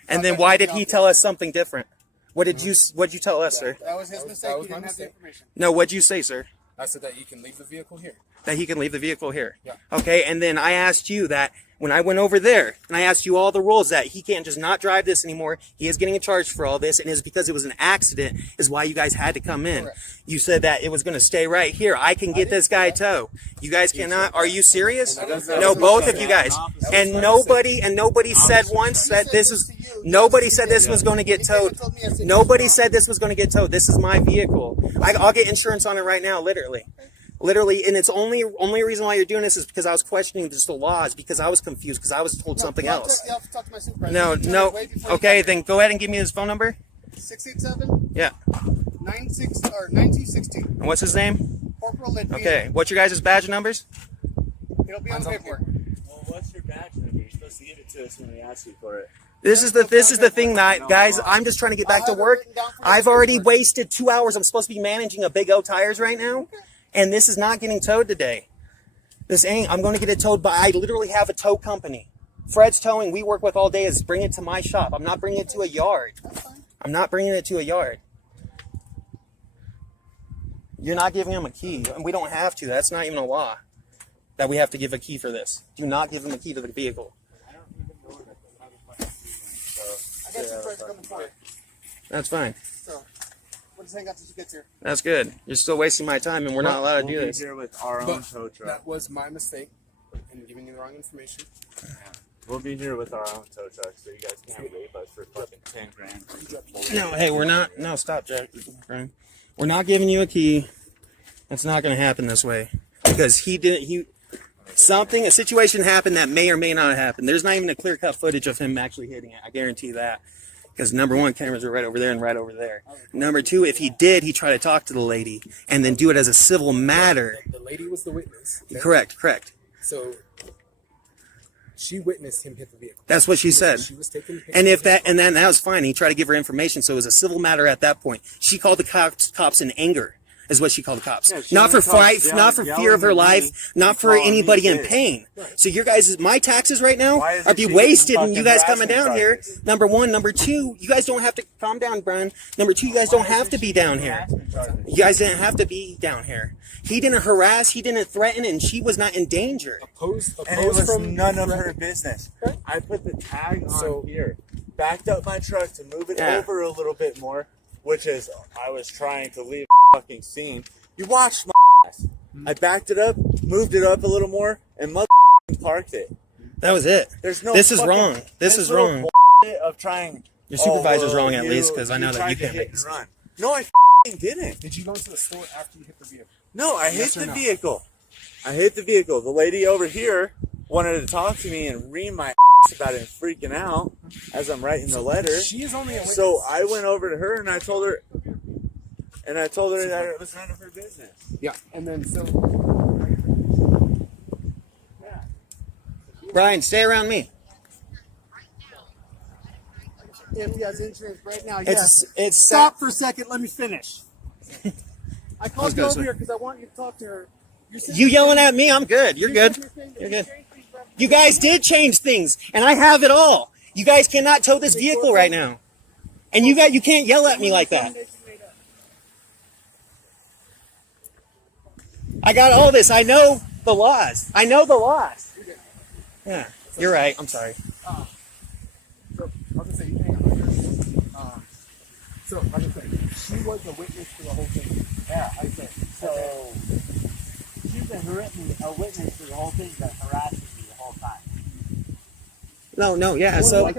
And then why did he tell us something different? What'd you tell us, sir? That was his mistake. He didn't have the information. No, what'd you say, sir? I said that you can leave the vehicle here. That he can leave the vehicle here. Yeah. Okay, and then I asked you that when I went over there, and I asked you all the rules that he can't just not drive this anymore. He is getting a charge for all this, and it's because it was an accident is why you guys had to come in. Correct. You said that it was going to stay right here. I can get this guy tow. You guys cannot. Are you serious? No, both of you guys. And nobody said once that this is. Nobody said this was going to get towed. Nobody said this was going to get towed. This is my vehicle. I'll get insurance on it right now, literally. Literally, and it's only reason why you're doing this is because I was questioning just the laws, because I was confused, because I was told something else. Talk to my supervisor. No. Okay, then go ahead and give me his phone number. 687. Yeah. 9216. And what's his name? Corporal Litvina. Okay. What's your guys' badge numbers? It'll be on the paperwork. Well, what's your badge number? You're supposed to give it to us when we ask you for it. This is the thing that, guys, I'm just trying to get back to work. I've already wasted 2 hours. I'm supposed to be managing a Big O Tires right now. And this is not getting towed today. I'm going to get it towed by, I literally have a tow company. Fred's Towing, we work with all day, is bring it to my shop. I'm not bringing it to a yard. I'm not bringing it to a yard. You're not giving him a key, and we don't have to. That's not even a law that we have to give a key for this. Do not give him a key to the vehicle. That's fine. So, we'll just hang out till she gets here. That's good. You're still wasting my time, and we're not allowed to do this. Here with our own tow truck. That was my mistake in giving you the wrong information. We'll be here with our own tow truck, so you guys can't rape us for fucking 10 grand. No, hey, we're not. No, stop, Jack. We're not giving you a key. That's not going to happen this way because a situation happened that may or may not happen. There's not even a clear-cut footage of him actually hitting it. I guarantee that. Because number one, cameras are right over there and right over there. Number two, if he did, he tried to talk to the lady and then do it as a civil matter. The lady was the witness. Okay? Correct. So she witnessed him hit the vehicle. That's what she said. She was taking and then that was fine. He tried to give her information, so it was a civil matter at that point. She called the cops in anger. Is what she called the cops. Yeah, not for fright, not for fear of her life, not for anybody in pain. Right. So your guys, my taxes right now are be wasted and you guys coming down here. Number one. Number two, you guys don't have to calm down, Brian. Number two, you guys don't have to be down here. You guys didn't have to be down here. He didn't harass, he didn't threaten, and she was not in danger. And it was none of her business. I put the tag on here, backed up my truck to move it over a little bit more, which is, I was trying to leave the fucking scene. You watched my ass. I backed it up, moved it up a little more, and parked it. That was it. There's no. This is wrong. This is wrong. Of trying. Your supervisor's wrong at least because I know that you can't make this. No, I didn't. Did you go into the store after you hit the vehicle? No, I hit the vehicle. I hit the vehicle. The lady over here wanted to talk to me and ream my about it and freaking out as I'm writing the letter. She is only a witness. So I went over to her and I told her that it was none of her business. Yeah, and then so. Yeah. Brian, stay around me. If he has insurance right now, It's stop for a second. Let me finish. I called you over here because I want you to talk to her. You yelling at me? I'm good. You're good. You're good. You guys did change things, and I have it all. You guys cannot tow this vehicle right now, and you can't yell at me like that. I got all this. I know the laws. Yeah, you're right. I'm sorry. So I was gonna say, hang on. So like I said, she was a witness to the whole thing. Yeah, I said. So she's a witness to the whole thing that harasses me the whole time. No, yeah. So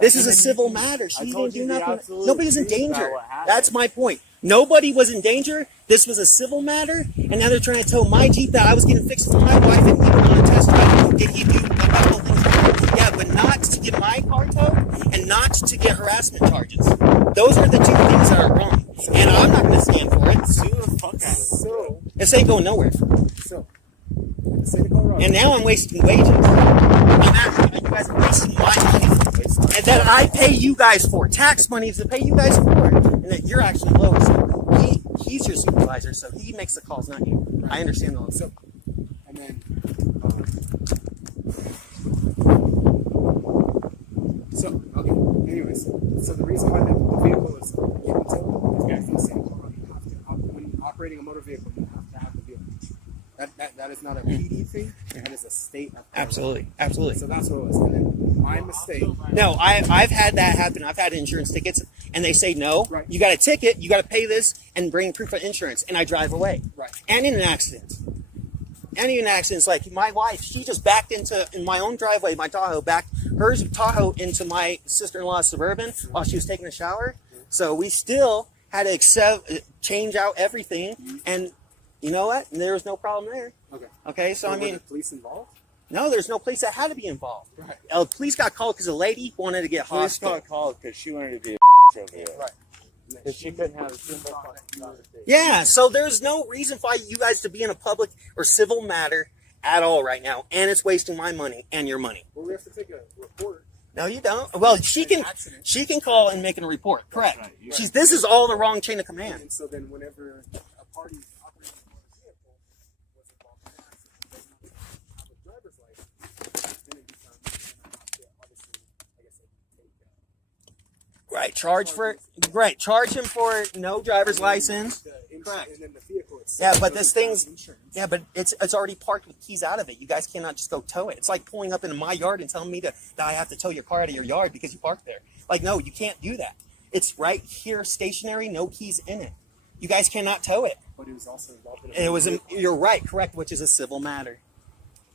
this is a civil matter. She didn't do nothing. Nobody's in danger. That's my point. Nobody was in danger. This was a civil matter, and now they're trying to tow my Jeep that I was getting fixed for my wife, and he went on a test drive. Did he do a couple things wrong? Yeah, but not to get my car towed, and not to get harassment charges. Those are the two things that are wrong, and I'm not going to stand for it. Sue the fuck out of it. So this ain't going nowhere. So say to Colorado. And now I'm wasting wages. You guys are wasting my money. And that I pay you guys for. Tax money is to pay you guys for it. And that you're actually low. So he's your supervisor, so he makes the calls, not you. Right. I understand all this. And then, okay, anyways, so the reason why the vehicle is given to is in Santa Clara, you have to, when operating a motor vehicle, you have to have the vehicle. That is not a PD thing. That is a state of Absolutely. So that's what it was. And then my mistake. No, I've had that happen. I've had insurance tickets, and they say no. Right. You got a ticket. You got to pay this and bring proof of insurance, and I drive away. Right. And in an accident. Like my wife, she just backed in my own driveway, my Tahoe, backed her Tahoe into my sister-in-law's Suburban while she was taking a shower. So we still had to change out everything, and you know what? There was no problem there. Okay. So I mean, were the police involved? No, there's no police that had to be involved. Right. Police got called because a lady wanted to get hostile. Police got called because she wanted to be a over there. Right. Because she couldn't have a simple conversation. Yeah. So there's no reason for you guys to be in a public or civil matter at all right now, and it's wasting my money and your money. Well, we have to take a report. No, you don't. Well, she can call and make a report. Correct. Right. This is all the wrong chain of command. And so then whenever a party operating a motor vehicle was involved in an accident, does not have a driver's license, then it becomes obviously, I guess, Right. Charge him for no driver's license. Correct. And then the vehicle itself. Yeah, but this thing's but it's already parked with keys out of it. You guys cannot just go tow it. It's like pulling up into my yard and telling me that I have to tow your car out of your yard because you parked there. Like, no, you can't do that. It's right here, stationary, no keys in it. You guys cannot tow it. But it was also involved in And it was, you're right, correct, which is a civil matter.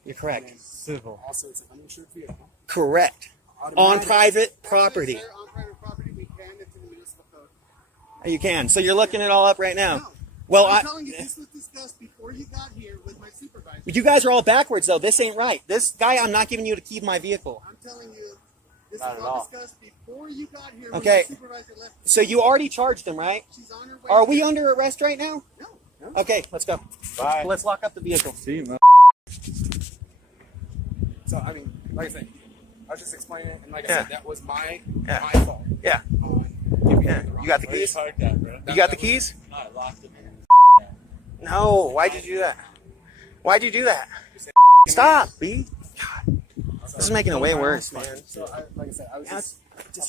You're correct. Civil. Also, it's an uninsured vehicle. Correct. On private property. Sir, on private property, we can into the municipal code. You can. So you're looking it all up right now. Well, I'm telling you, this was discussed before you got here with my supervisor. you guys are all backwards, though. This ain't right. This guy, I'm not giving you the key of my vehicle. I'm telling you, this was all discussed before you got here. Okay. When my supervisor left. So you already charged him, right? She's on her way. Are we under arrest right now? No. Okay, let's go. Bye. Let's lock up the vehicle. See you, man. So, I mean, like I said, I was just explaining it, and like I Yeah. said, that was my fault. Yeah. Yeah. You got the keys? You got the keys? No, I locked them in. No. Why'd you do that? Why'd you do that? Stop, B. God. This is making it way worse, man. So, like I said, I was just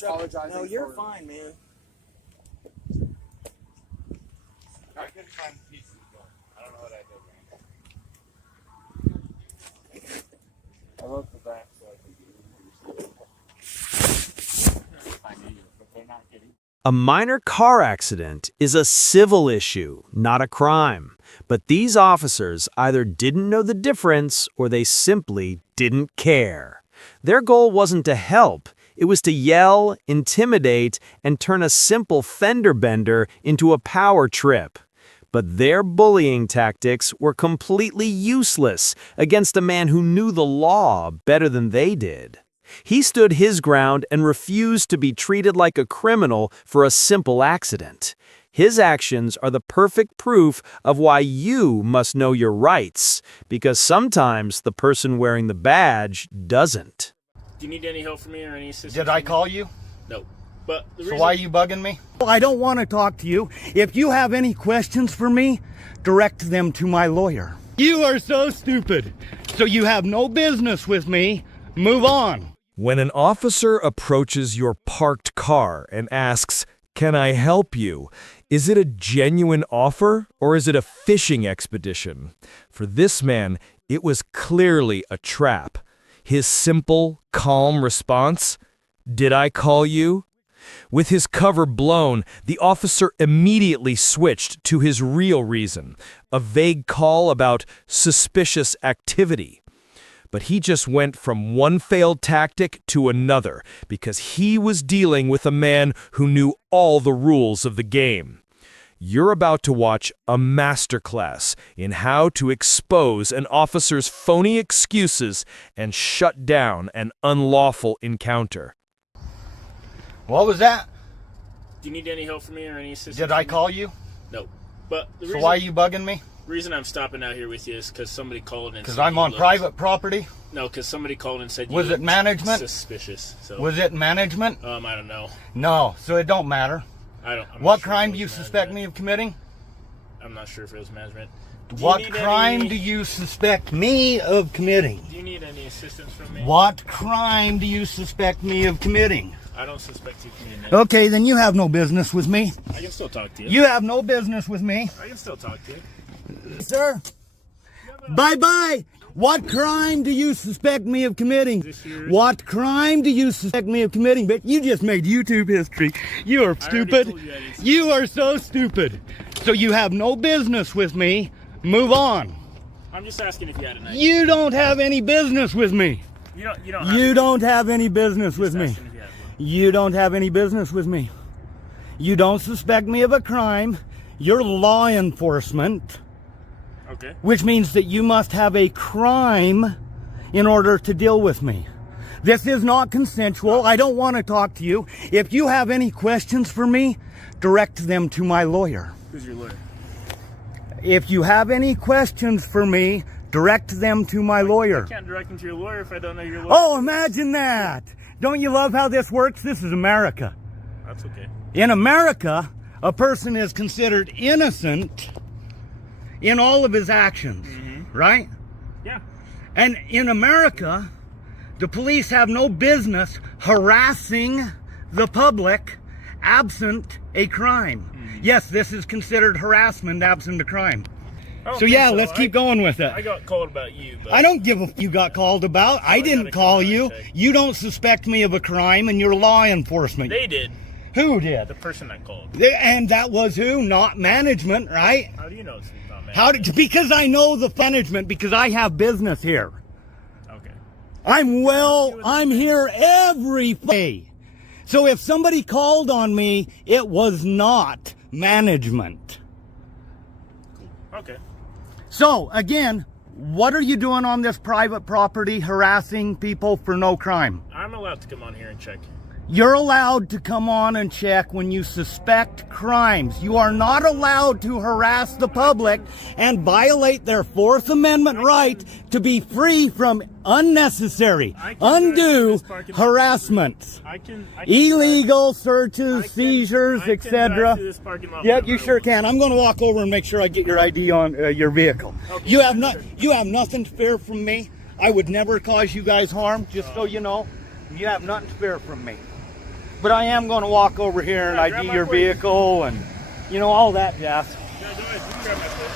Apologizing. apologizing. No, you're for, fine, man. I couldn't find the pieces. I don't know what I did. I wrote the back so I knew you, but they're not getting. A minor car accident is a civil issue, not a crime. But these officers either didn't know the difference or they simply didn't care. Their goal wasn't to help. It was to yell, intimidate, and turn a simple fender bender into a power trip. But their bullying tactics were completely useless against a man who knew the law better than they did. He stood his ground and refused to be treated like a criminal for a simple accident. His actions are the perfect proof of why you must know your rights, because sometimes the person wearing the badge doesn't. Do you need any help from me or any assistance? Did I call you? No. But the So reason... why are you bugging me? I don't want to talk to you. If you have any questions for me, direct them to my lawyer. You are so stupid. So you have no business with me. Move on. When an officer approaches your parked car and asks, "Can I help you?" is it a genuine offer or is it a fishing expedition? For this man, it was clearly a trap. His simple, calm response, "Did I call you?" With his cover blown, the officer immediately switched to his real reason, a vague call about suspicious activity. But he just went from one failed tactic to another because he was dealing with a man who knew all the rules of the game. You're about to watch a masterclass in how to expose an officer's phony excuses and shut down an unlawful encounter. What was that? Do you need any help from me or any assistance? Did I call you? No. But the So reason... why are you bugging me? The reason I'm stopping out here with you is because somebody called and Because said I'm you on looked- private property? No, because somebody called and said you Was it looked management? suspicious. So Was it management? I don't know. No, so it don't matter. I'm What not sure crime if it do you was suspect me of committing? I'm not sure if it was management. Do you What need crime any- do you suspect me of committing? Do you need any assistance from me? What crime do you suspect me of committing? I don't suspect you committing it. Okay, then you have no business with me. I can still talk to you. You have no business with me. I can still talk to you. Sir, bye-bye. What crime do you suspect me of committing? What crime do you suspect me of committing? But you just made YouTube history. You are stupid. You are so stupid. So you have no business with me. Move on. I'm just asking if you had a night. You don't have any business with me. You don't You don't have any business with me. You don't have any business with me. You don't suspect me of a crime. You're law enforcement. Okay. Which means that you must have a crime in order to deal with me. This is not consensual. I don't want to talk to you. If you have any questions for me, direct them to my lawyer. Who's your lawyer? If you have any questions for me, direct them to my lawyer. I can't direct them to your lawyer if I don't know your lawyer. Oh, imagine that. Don't you love how this works? This is America. That's okay. In America, a person is considered innocent in all of his actions, right? Yeah. And in America, the police have no business harassing the public absent a crime. Yes, this is considered harassment absent a crime. don't So think yeah, so. let's keep going with it. I got called about you, but I don't give a you got called about. I didn't call you. You don't suspect me of a crime, and you're law enforcement. they did. Who did? The person that called. And that was who? Not management, right? How do you know it's not management? How did? Because I know the management. Because I have business here. Okay. I'm here every day. So if somebody called on me, it was not management. Okay. So again, what are you doing on this private property, harassing people for no crime? I'm allowed to come on here and check. You're allowed to come on and check when you suspect crimes. You are not allowed to harass the public and violate their Fourth Amendment right to be free from unnecessary, undue harassment. Illegal searches, seizures, etc. Yep, you sure can. I'm going to walk over and make sure I get your ID on your vehicle. You have nothing to fear from me. I would never cause you guys harm, just so you know. You have nothing to fear from me. But I am going to walk over here and ID your vehicle and, all that jazz. Yeah, go ahead. You can grab my plate.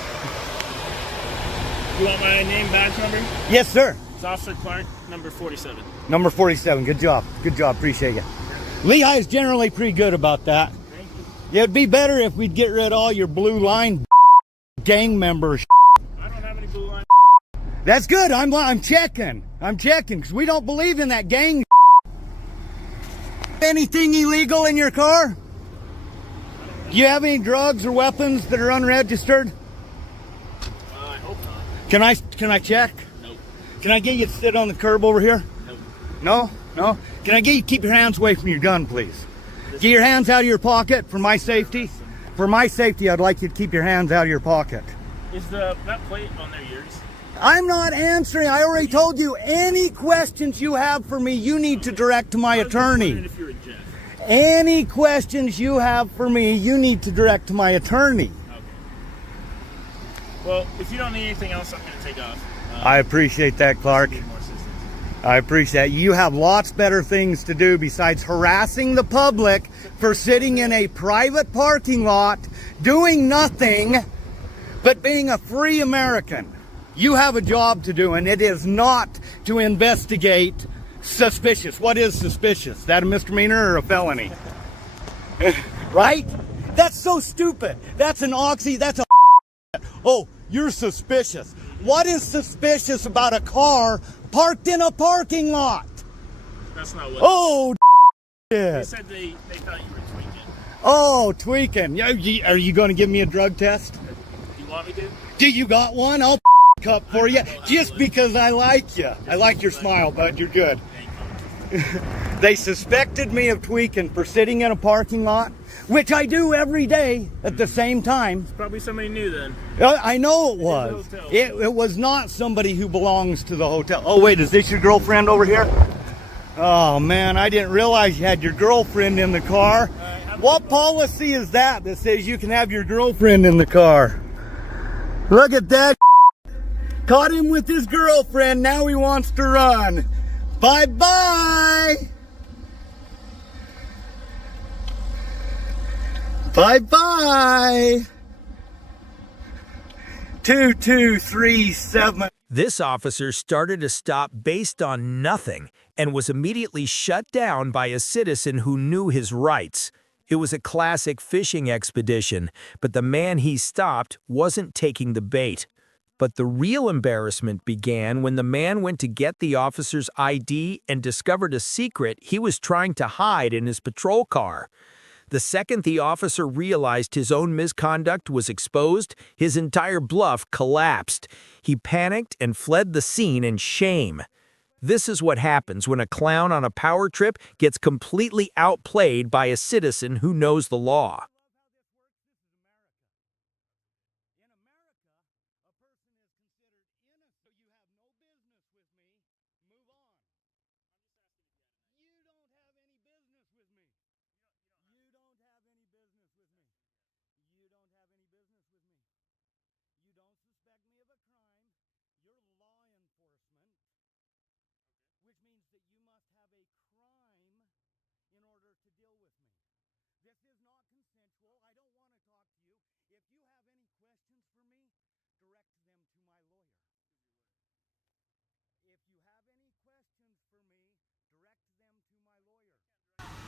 You want my name, badge number? Yes, sir. It's Officer Clark, number 47. Number 47. Good job. Good job. Appreciate you. Lehigh is generally pretty good about that. Thank you. Yeah, it'd be better if we'd get rid of all your blue line gang members. I don't have any blue line. That's good. I'm checking. I'm checking because we don't believe in that gang. Anything illegal in your car? Do you have any drugs or weapons that are unregistered? I hope not. Can I check? Nope. Can I get you to sit on the curb over here? Nope. No? No? Can I get you to keep your hands away from your gun, please? Get your hands out of your pocket for my safety. For my safety, I'd like you to keep your hands out of your pocket. Is that plate on there yours? I'm not answering. I already told you any questions you have for me, you need to direct to my attorney. If you're a Jeff. Any questions you have for me, you need to direct to my attorney. Okay. Well, if you don't need anything else, I'm going to take off. I appreciate that, Clark. I appreciate it. You have lots better things to do besides harassing the public for sitting in a private parking lot, doing nothing but being a free American. You have a job to do, and it is not to investigate suspicious. What is suspicious? Is that a misdemeanor or a felony? Right? That's so stupid. That's an oxy. That's a. Oh, you're suspicious. What is suspicious about a car parked in a parking lot? That's not what. Oh, they said they thought you were tweaking. Oh, tweaking. Are you going to give me a drug test? Do you want me to? Do you got one? I'll cup for you just because I like you. I like your smile, bud. You're good. They suspected me of tweaking for sitting in a parking lot, which I do every day at the same time. It's probably somebody new then. I know it was. It was not somebody who belongs to the hotel. Oh, wait, is this your girlfriend over here? Oh, man, I didn't realize you had your girlfriend in the car. What policy is that says you can have your girlfriend in the car? Look at that. Caught him with his girlfriend. Now he wants to run. Bye-bye. Bye-bye. 2237. This officer started a stop based on nothing and was immediately shut down by a citizen who knew his rights. It was a classic fishing expedition, but the man he stopped wasn't taking the bait. But the real embarrassment began when the man went to get the officer's ID and discovered a secret he was trying to hide in his patrol car. The second the officer realized his own misconduct was exposed, his entire bluff collapsed. He panicked and fled the scene in shame. This is what happens when a clown on a power trip gets completely outplayed by a citizen who knows the law. This is not consensual. I don't want to talk to you. If you have any questions for me, direct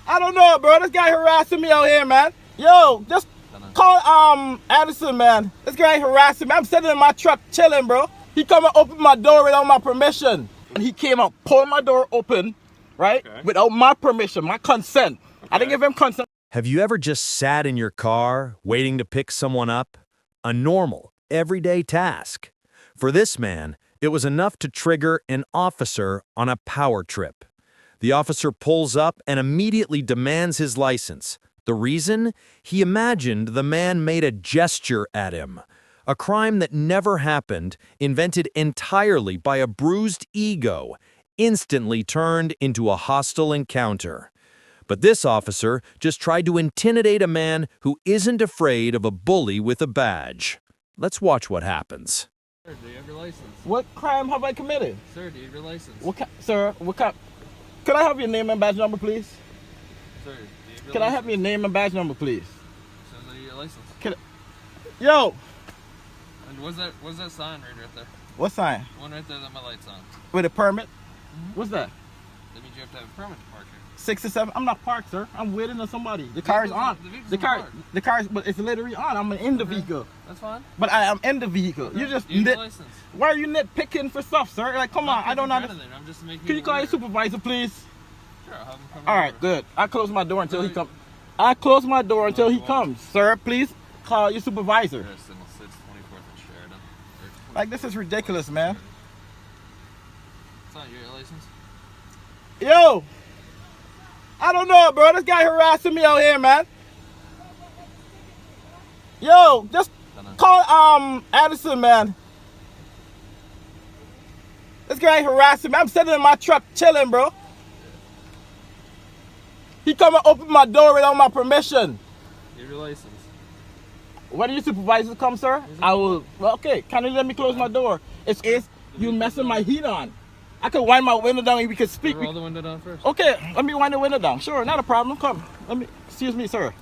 I don't know, bro. This guy harassing me out here, man. Yo, just call Addison, man. This guy harassing me. I'm sitting in my truck chilling, bro. He come and open my door without my permission. And he came out, pulled my door open, right? Okay. Without my permission, my consent. Okay. I didn't give him consent. Have you ever just sat in your car waiting to pick someone up? A normal, everyday task. For this man, it was enough to trigger an officer on a power trip. The officer pulls up and immediately demands his license. The reason? He imagined the man made a gesture at him. A crime that never happened, invented entirely by a bruised ego, instantly turned into a hostile encounter. But this officer just tried to intimidate a man who isn't afraid of a bully with a badge. Let's watch what happens. Sir, do you have your license? What crime have I committed? Sir, do you have your license? Sir, what kind? Could I have your name and badge number, please? Sir, do you have your license? Could I have your name and badge number, please? Sir, do you have your license? Yo! And what's that sign right there? What sign? One right there that my light's on. With a permit? What's that? That means you have to have a permit to park here. 6 or 7. I'm not parked, sir. I'm waiting on somebody. The car is on. The car is, but it's literally on. I'm in the vehicle. That's fine. But I am in the vehicle. Okay. You just license. Why are you nitpicking for stuff, sir? Like, come on. I don't know. I'm just making. Can you call your supervisor, please? Sure, I'll have him come. All right, good. I close my door until he comes. I close my door until he comes, sir. Please call your supervisor. Like, this is ridiculous, man. It's not your license. Yo! I don't know, bro. This guy harassing me out here, man. Yo, just call Addison, man. This guy harassing me. I'm sitting in my truck chilling, bro. He come and open my door without my permission. You have your license. When your supervisor come, sir, I will. Well, okay, can you let me close my door? It's you messing my heat on. I could wind my window down and we could speak. Roll the window down first. Okay, let me wind the window down. Sure, not a problem. Come, excuse me, sir.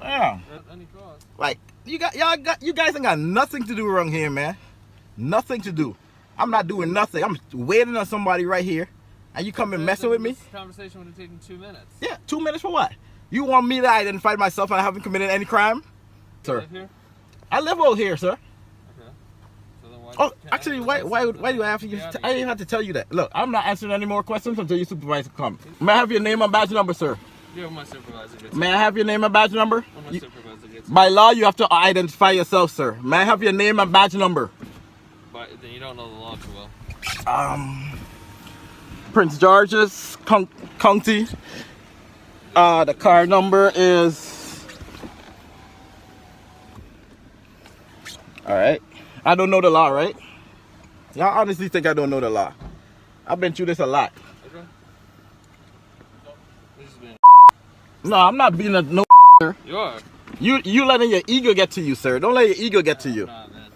Yeah. Any cause. Like you guys ain't got nothing to do around here, man. Nothing to do. I'm not doing nothing. I'm waiting on somebody right here, and you come and messing with me. This conversation would have taken 2 minutes. Yeah, 2 minutes for what? You want me to identify myself and I haven't committed any crime? Sir. You live here? I live over here, sir. Okay. So then why? Oh, actually, why do I have to? I didn't have to tell you that. Look, I'm not answering any more questions until your supervisor comes. May I have your name and badge number, sir? Yeah, my supervisor gets. May I have your name and badge number? My supervisor gets. By law, you have to identify yourself, sir. May I have your name and badge number? But then you don't know the law too well. Prince George's County. The car number is. All right. I don't know the law, right? Y'all honestly think I don't know the law? I've been through this a lot. Okay. No, I'm not being a no. You are. You letting your ego get to you, sir. Don't let your ego get to you. Nah, man.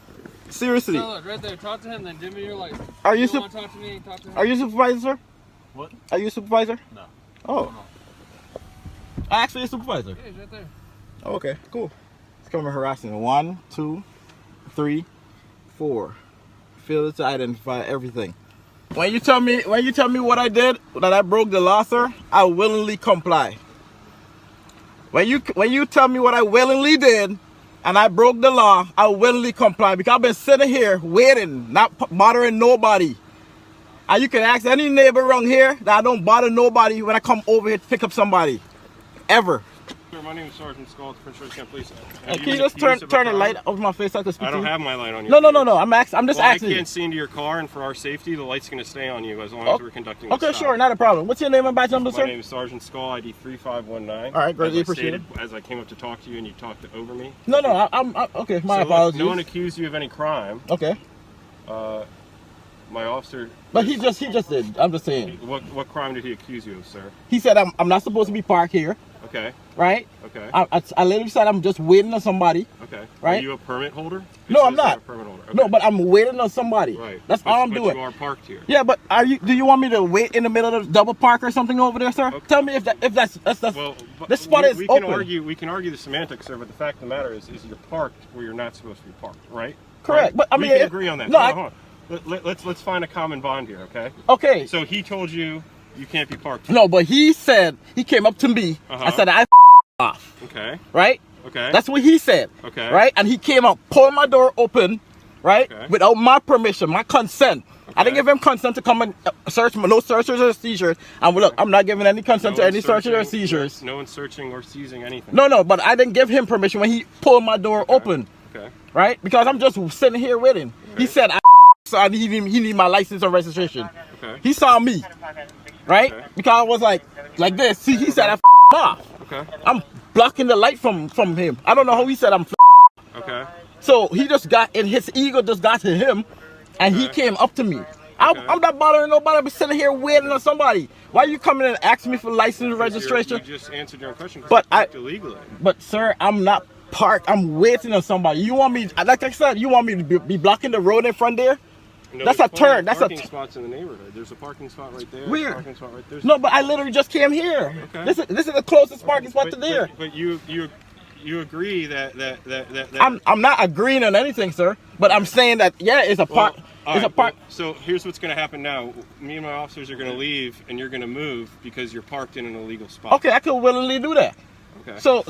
Seriously. So look, right there. Talk to him, then give me your license. Are you want to talk to me? Talk to him. Are you supervisor, sir? What? Are you supervisor? No. Oh. No. I actually a supervisor. Yeah, he's right there. Oh, okay, cool. It's coming harassing. 1, 2, 3, 4. Failure to identify everything. When you tell me what I did, that I broke the law, sir, I willingly comply. When you tell me what I willingly did and I broke the law, I willingly comply because I've been sitting here waiting, not bothering nobody. And you can ask any neighbor around here that I don't bother nobody when I come over here to pick up somebody. Ever. My name is Sergeant Skull at the Prince George County Police. Can you just turn the light over my face so I can speak I to don't you? have my light on you. No. I'm just asking. I can't see into your car, and for our safety, the light's going to stay on you as long as we're conducting the Okay, stop. sure, not a problem. What's your name and badge number, sir? My name is Sergeant Skull, ID 3519. All right, greatly appreciated. As I came up to talk to you and you talked over me. No, I'm okay. My apologies. No one accused you of any crime. Okay. My officer. But he just did. I'm just saying. What crime did he accuse you of, sir? He said I'm not supposed to be parked here. Okay. Right? Okay. I literally said I'm just waiting on somebody. Okay. Right? Are you a permit holder? No, I'm not. A permit holder. Okay. No, but I'm waiting on somebody. Right. That's all I'm doing. But you are parked here. Yeah, but do you want me to wait in the middle of the double park or something over there, sir? Okay. Tell me if that's well, this spot is open. We can argue the semantics, sir, but the fact of the matter is you're parked where you're not supposed to be parked, right? Correct. Right? But I mean, we can agree on that. No, let's find a common bond here, okay? Okay. So he told you you can't be parked. No, but he said, he came up to me. I said, I off. Okay. Right? Okay. That's what he said. Okay. Right? And he came up, pulled my door open, right? Okay. Without my permission, my consent. I didn't give him consent to come and search, no searches or seizures. And look, I'm not giving any consent to any searches or seizures. No one's searching or seizing anything. No, but I didn't give him permission when he pulled my door open. Okay. Right? Because I'm just sitting here with him. He said, so I need him, he need my license and registration. Okay. He saw me. Right? Okay. Because I was like this. See, he said I off. Okay. I'm blocking the light from him. I don't know how he said I'm Okay. So he just got, and his ego just got to him, and he came up to me. I'm not bothering nobody. I'm sitting here waiting on somebody. Why are you coming and asking me for license and registration? You just answered your own question. But illegally. But sir, I'm not parked. I'm waiting on somebody. You want me, like I said, you want me to be blocking the road in front there? No, that's a turn. That's parking spots in the neighborhood. There's a parking spot right there. Where? A parking spot right there. No, but I literally just came here. Okay. This is the closest parking spot to there. But you agree that I'm not agreeing on anything, sir. But I'm saying that it's a park. It's a park. So here's what's going to happen now. Me and my officers are going to leave, and you're going to move because you're parked in an illegal spot. Okay, I could willingly do that. Okay. So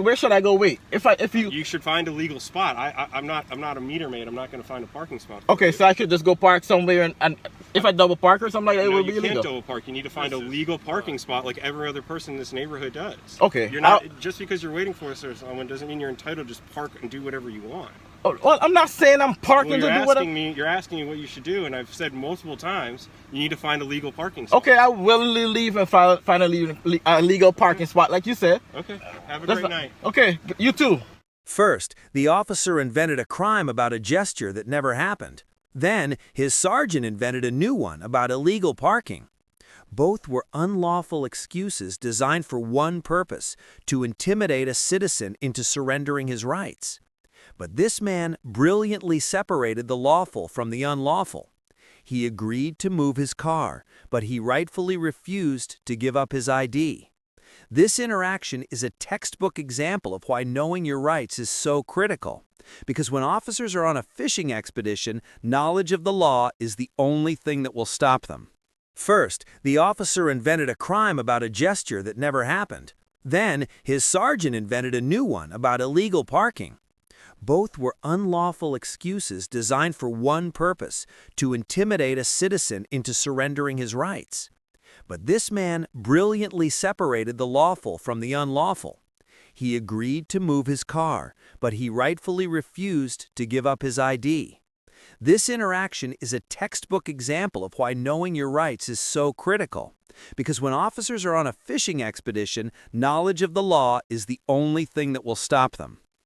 where should I go wait? If you should find a legal spot. I'm not a meter maid. I'm not going to find a parking spot. Okay, so I should just go park somewhere and if I double park or something like that, it would be illegal. You can't double park. You need to find a legal parking spot like every other person in this neighborhood does. Okay. You're not just because you're waiting for us or someone doesn't mean you're entitled to just park and do whatever you want. Oh, well, I'm not saying I'm parking to do whatever. You're asking me what you should do, and I've said multiple times you need to find a legal parking spot. Okay, I willingly leave and find a legal parking spot, like you said. Okay, have a great night. Okay, you too. First, the officer invented a crime about a gesture that never happened. Then, his sergeant invented a new one about illegal parking. Both were unlawful excuses designed for one purpose: to intimidate a citizen into surrendering his rights. But this man brilliantly separated the lawful from the unlawful. He agreed to move his car, but he rightfully refused to give up his ID. This interaction is a textbook example of why knowing your rights is so critical. Because when officers are on a fishing expedition, knowledge of the law is the only thing that will stop them. First, the officer invented a crime about a gesture that never happened. Then, his sergeant invented a new one about illegal parking. Both were unlawful excuses designed for one purpose: to intimidate a citizen into surrendering his rights. But this man brilliantly separated the lawful from the unlawful. He agreed to move his car, but he rightfully refused to give up his ID. This interaction is a textbook example of why knowing your rights is so critical. Because when officers are on a fishing expedition, knowledge of the law is the only thing that will stop them.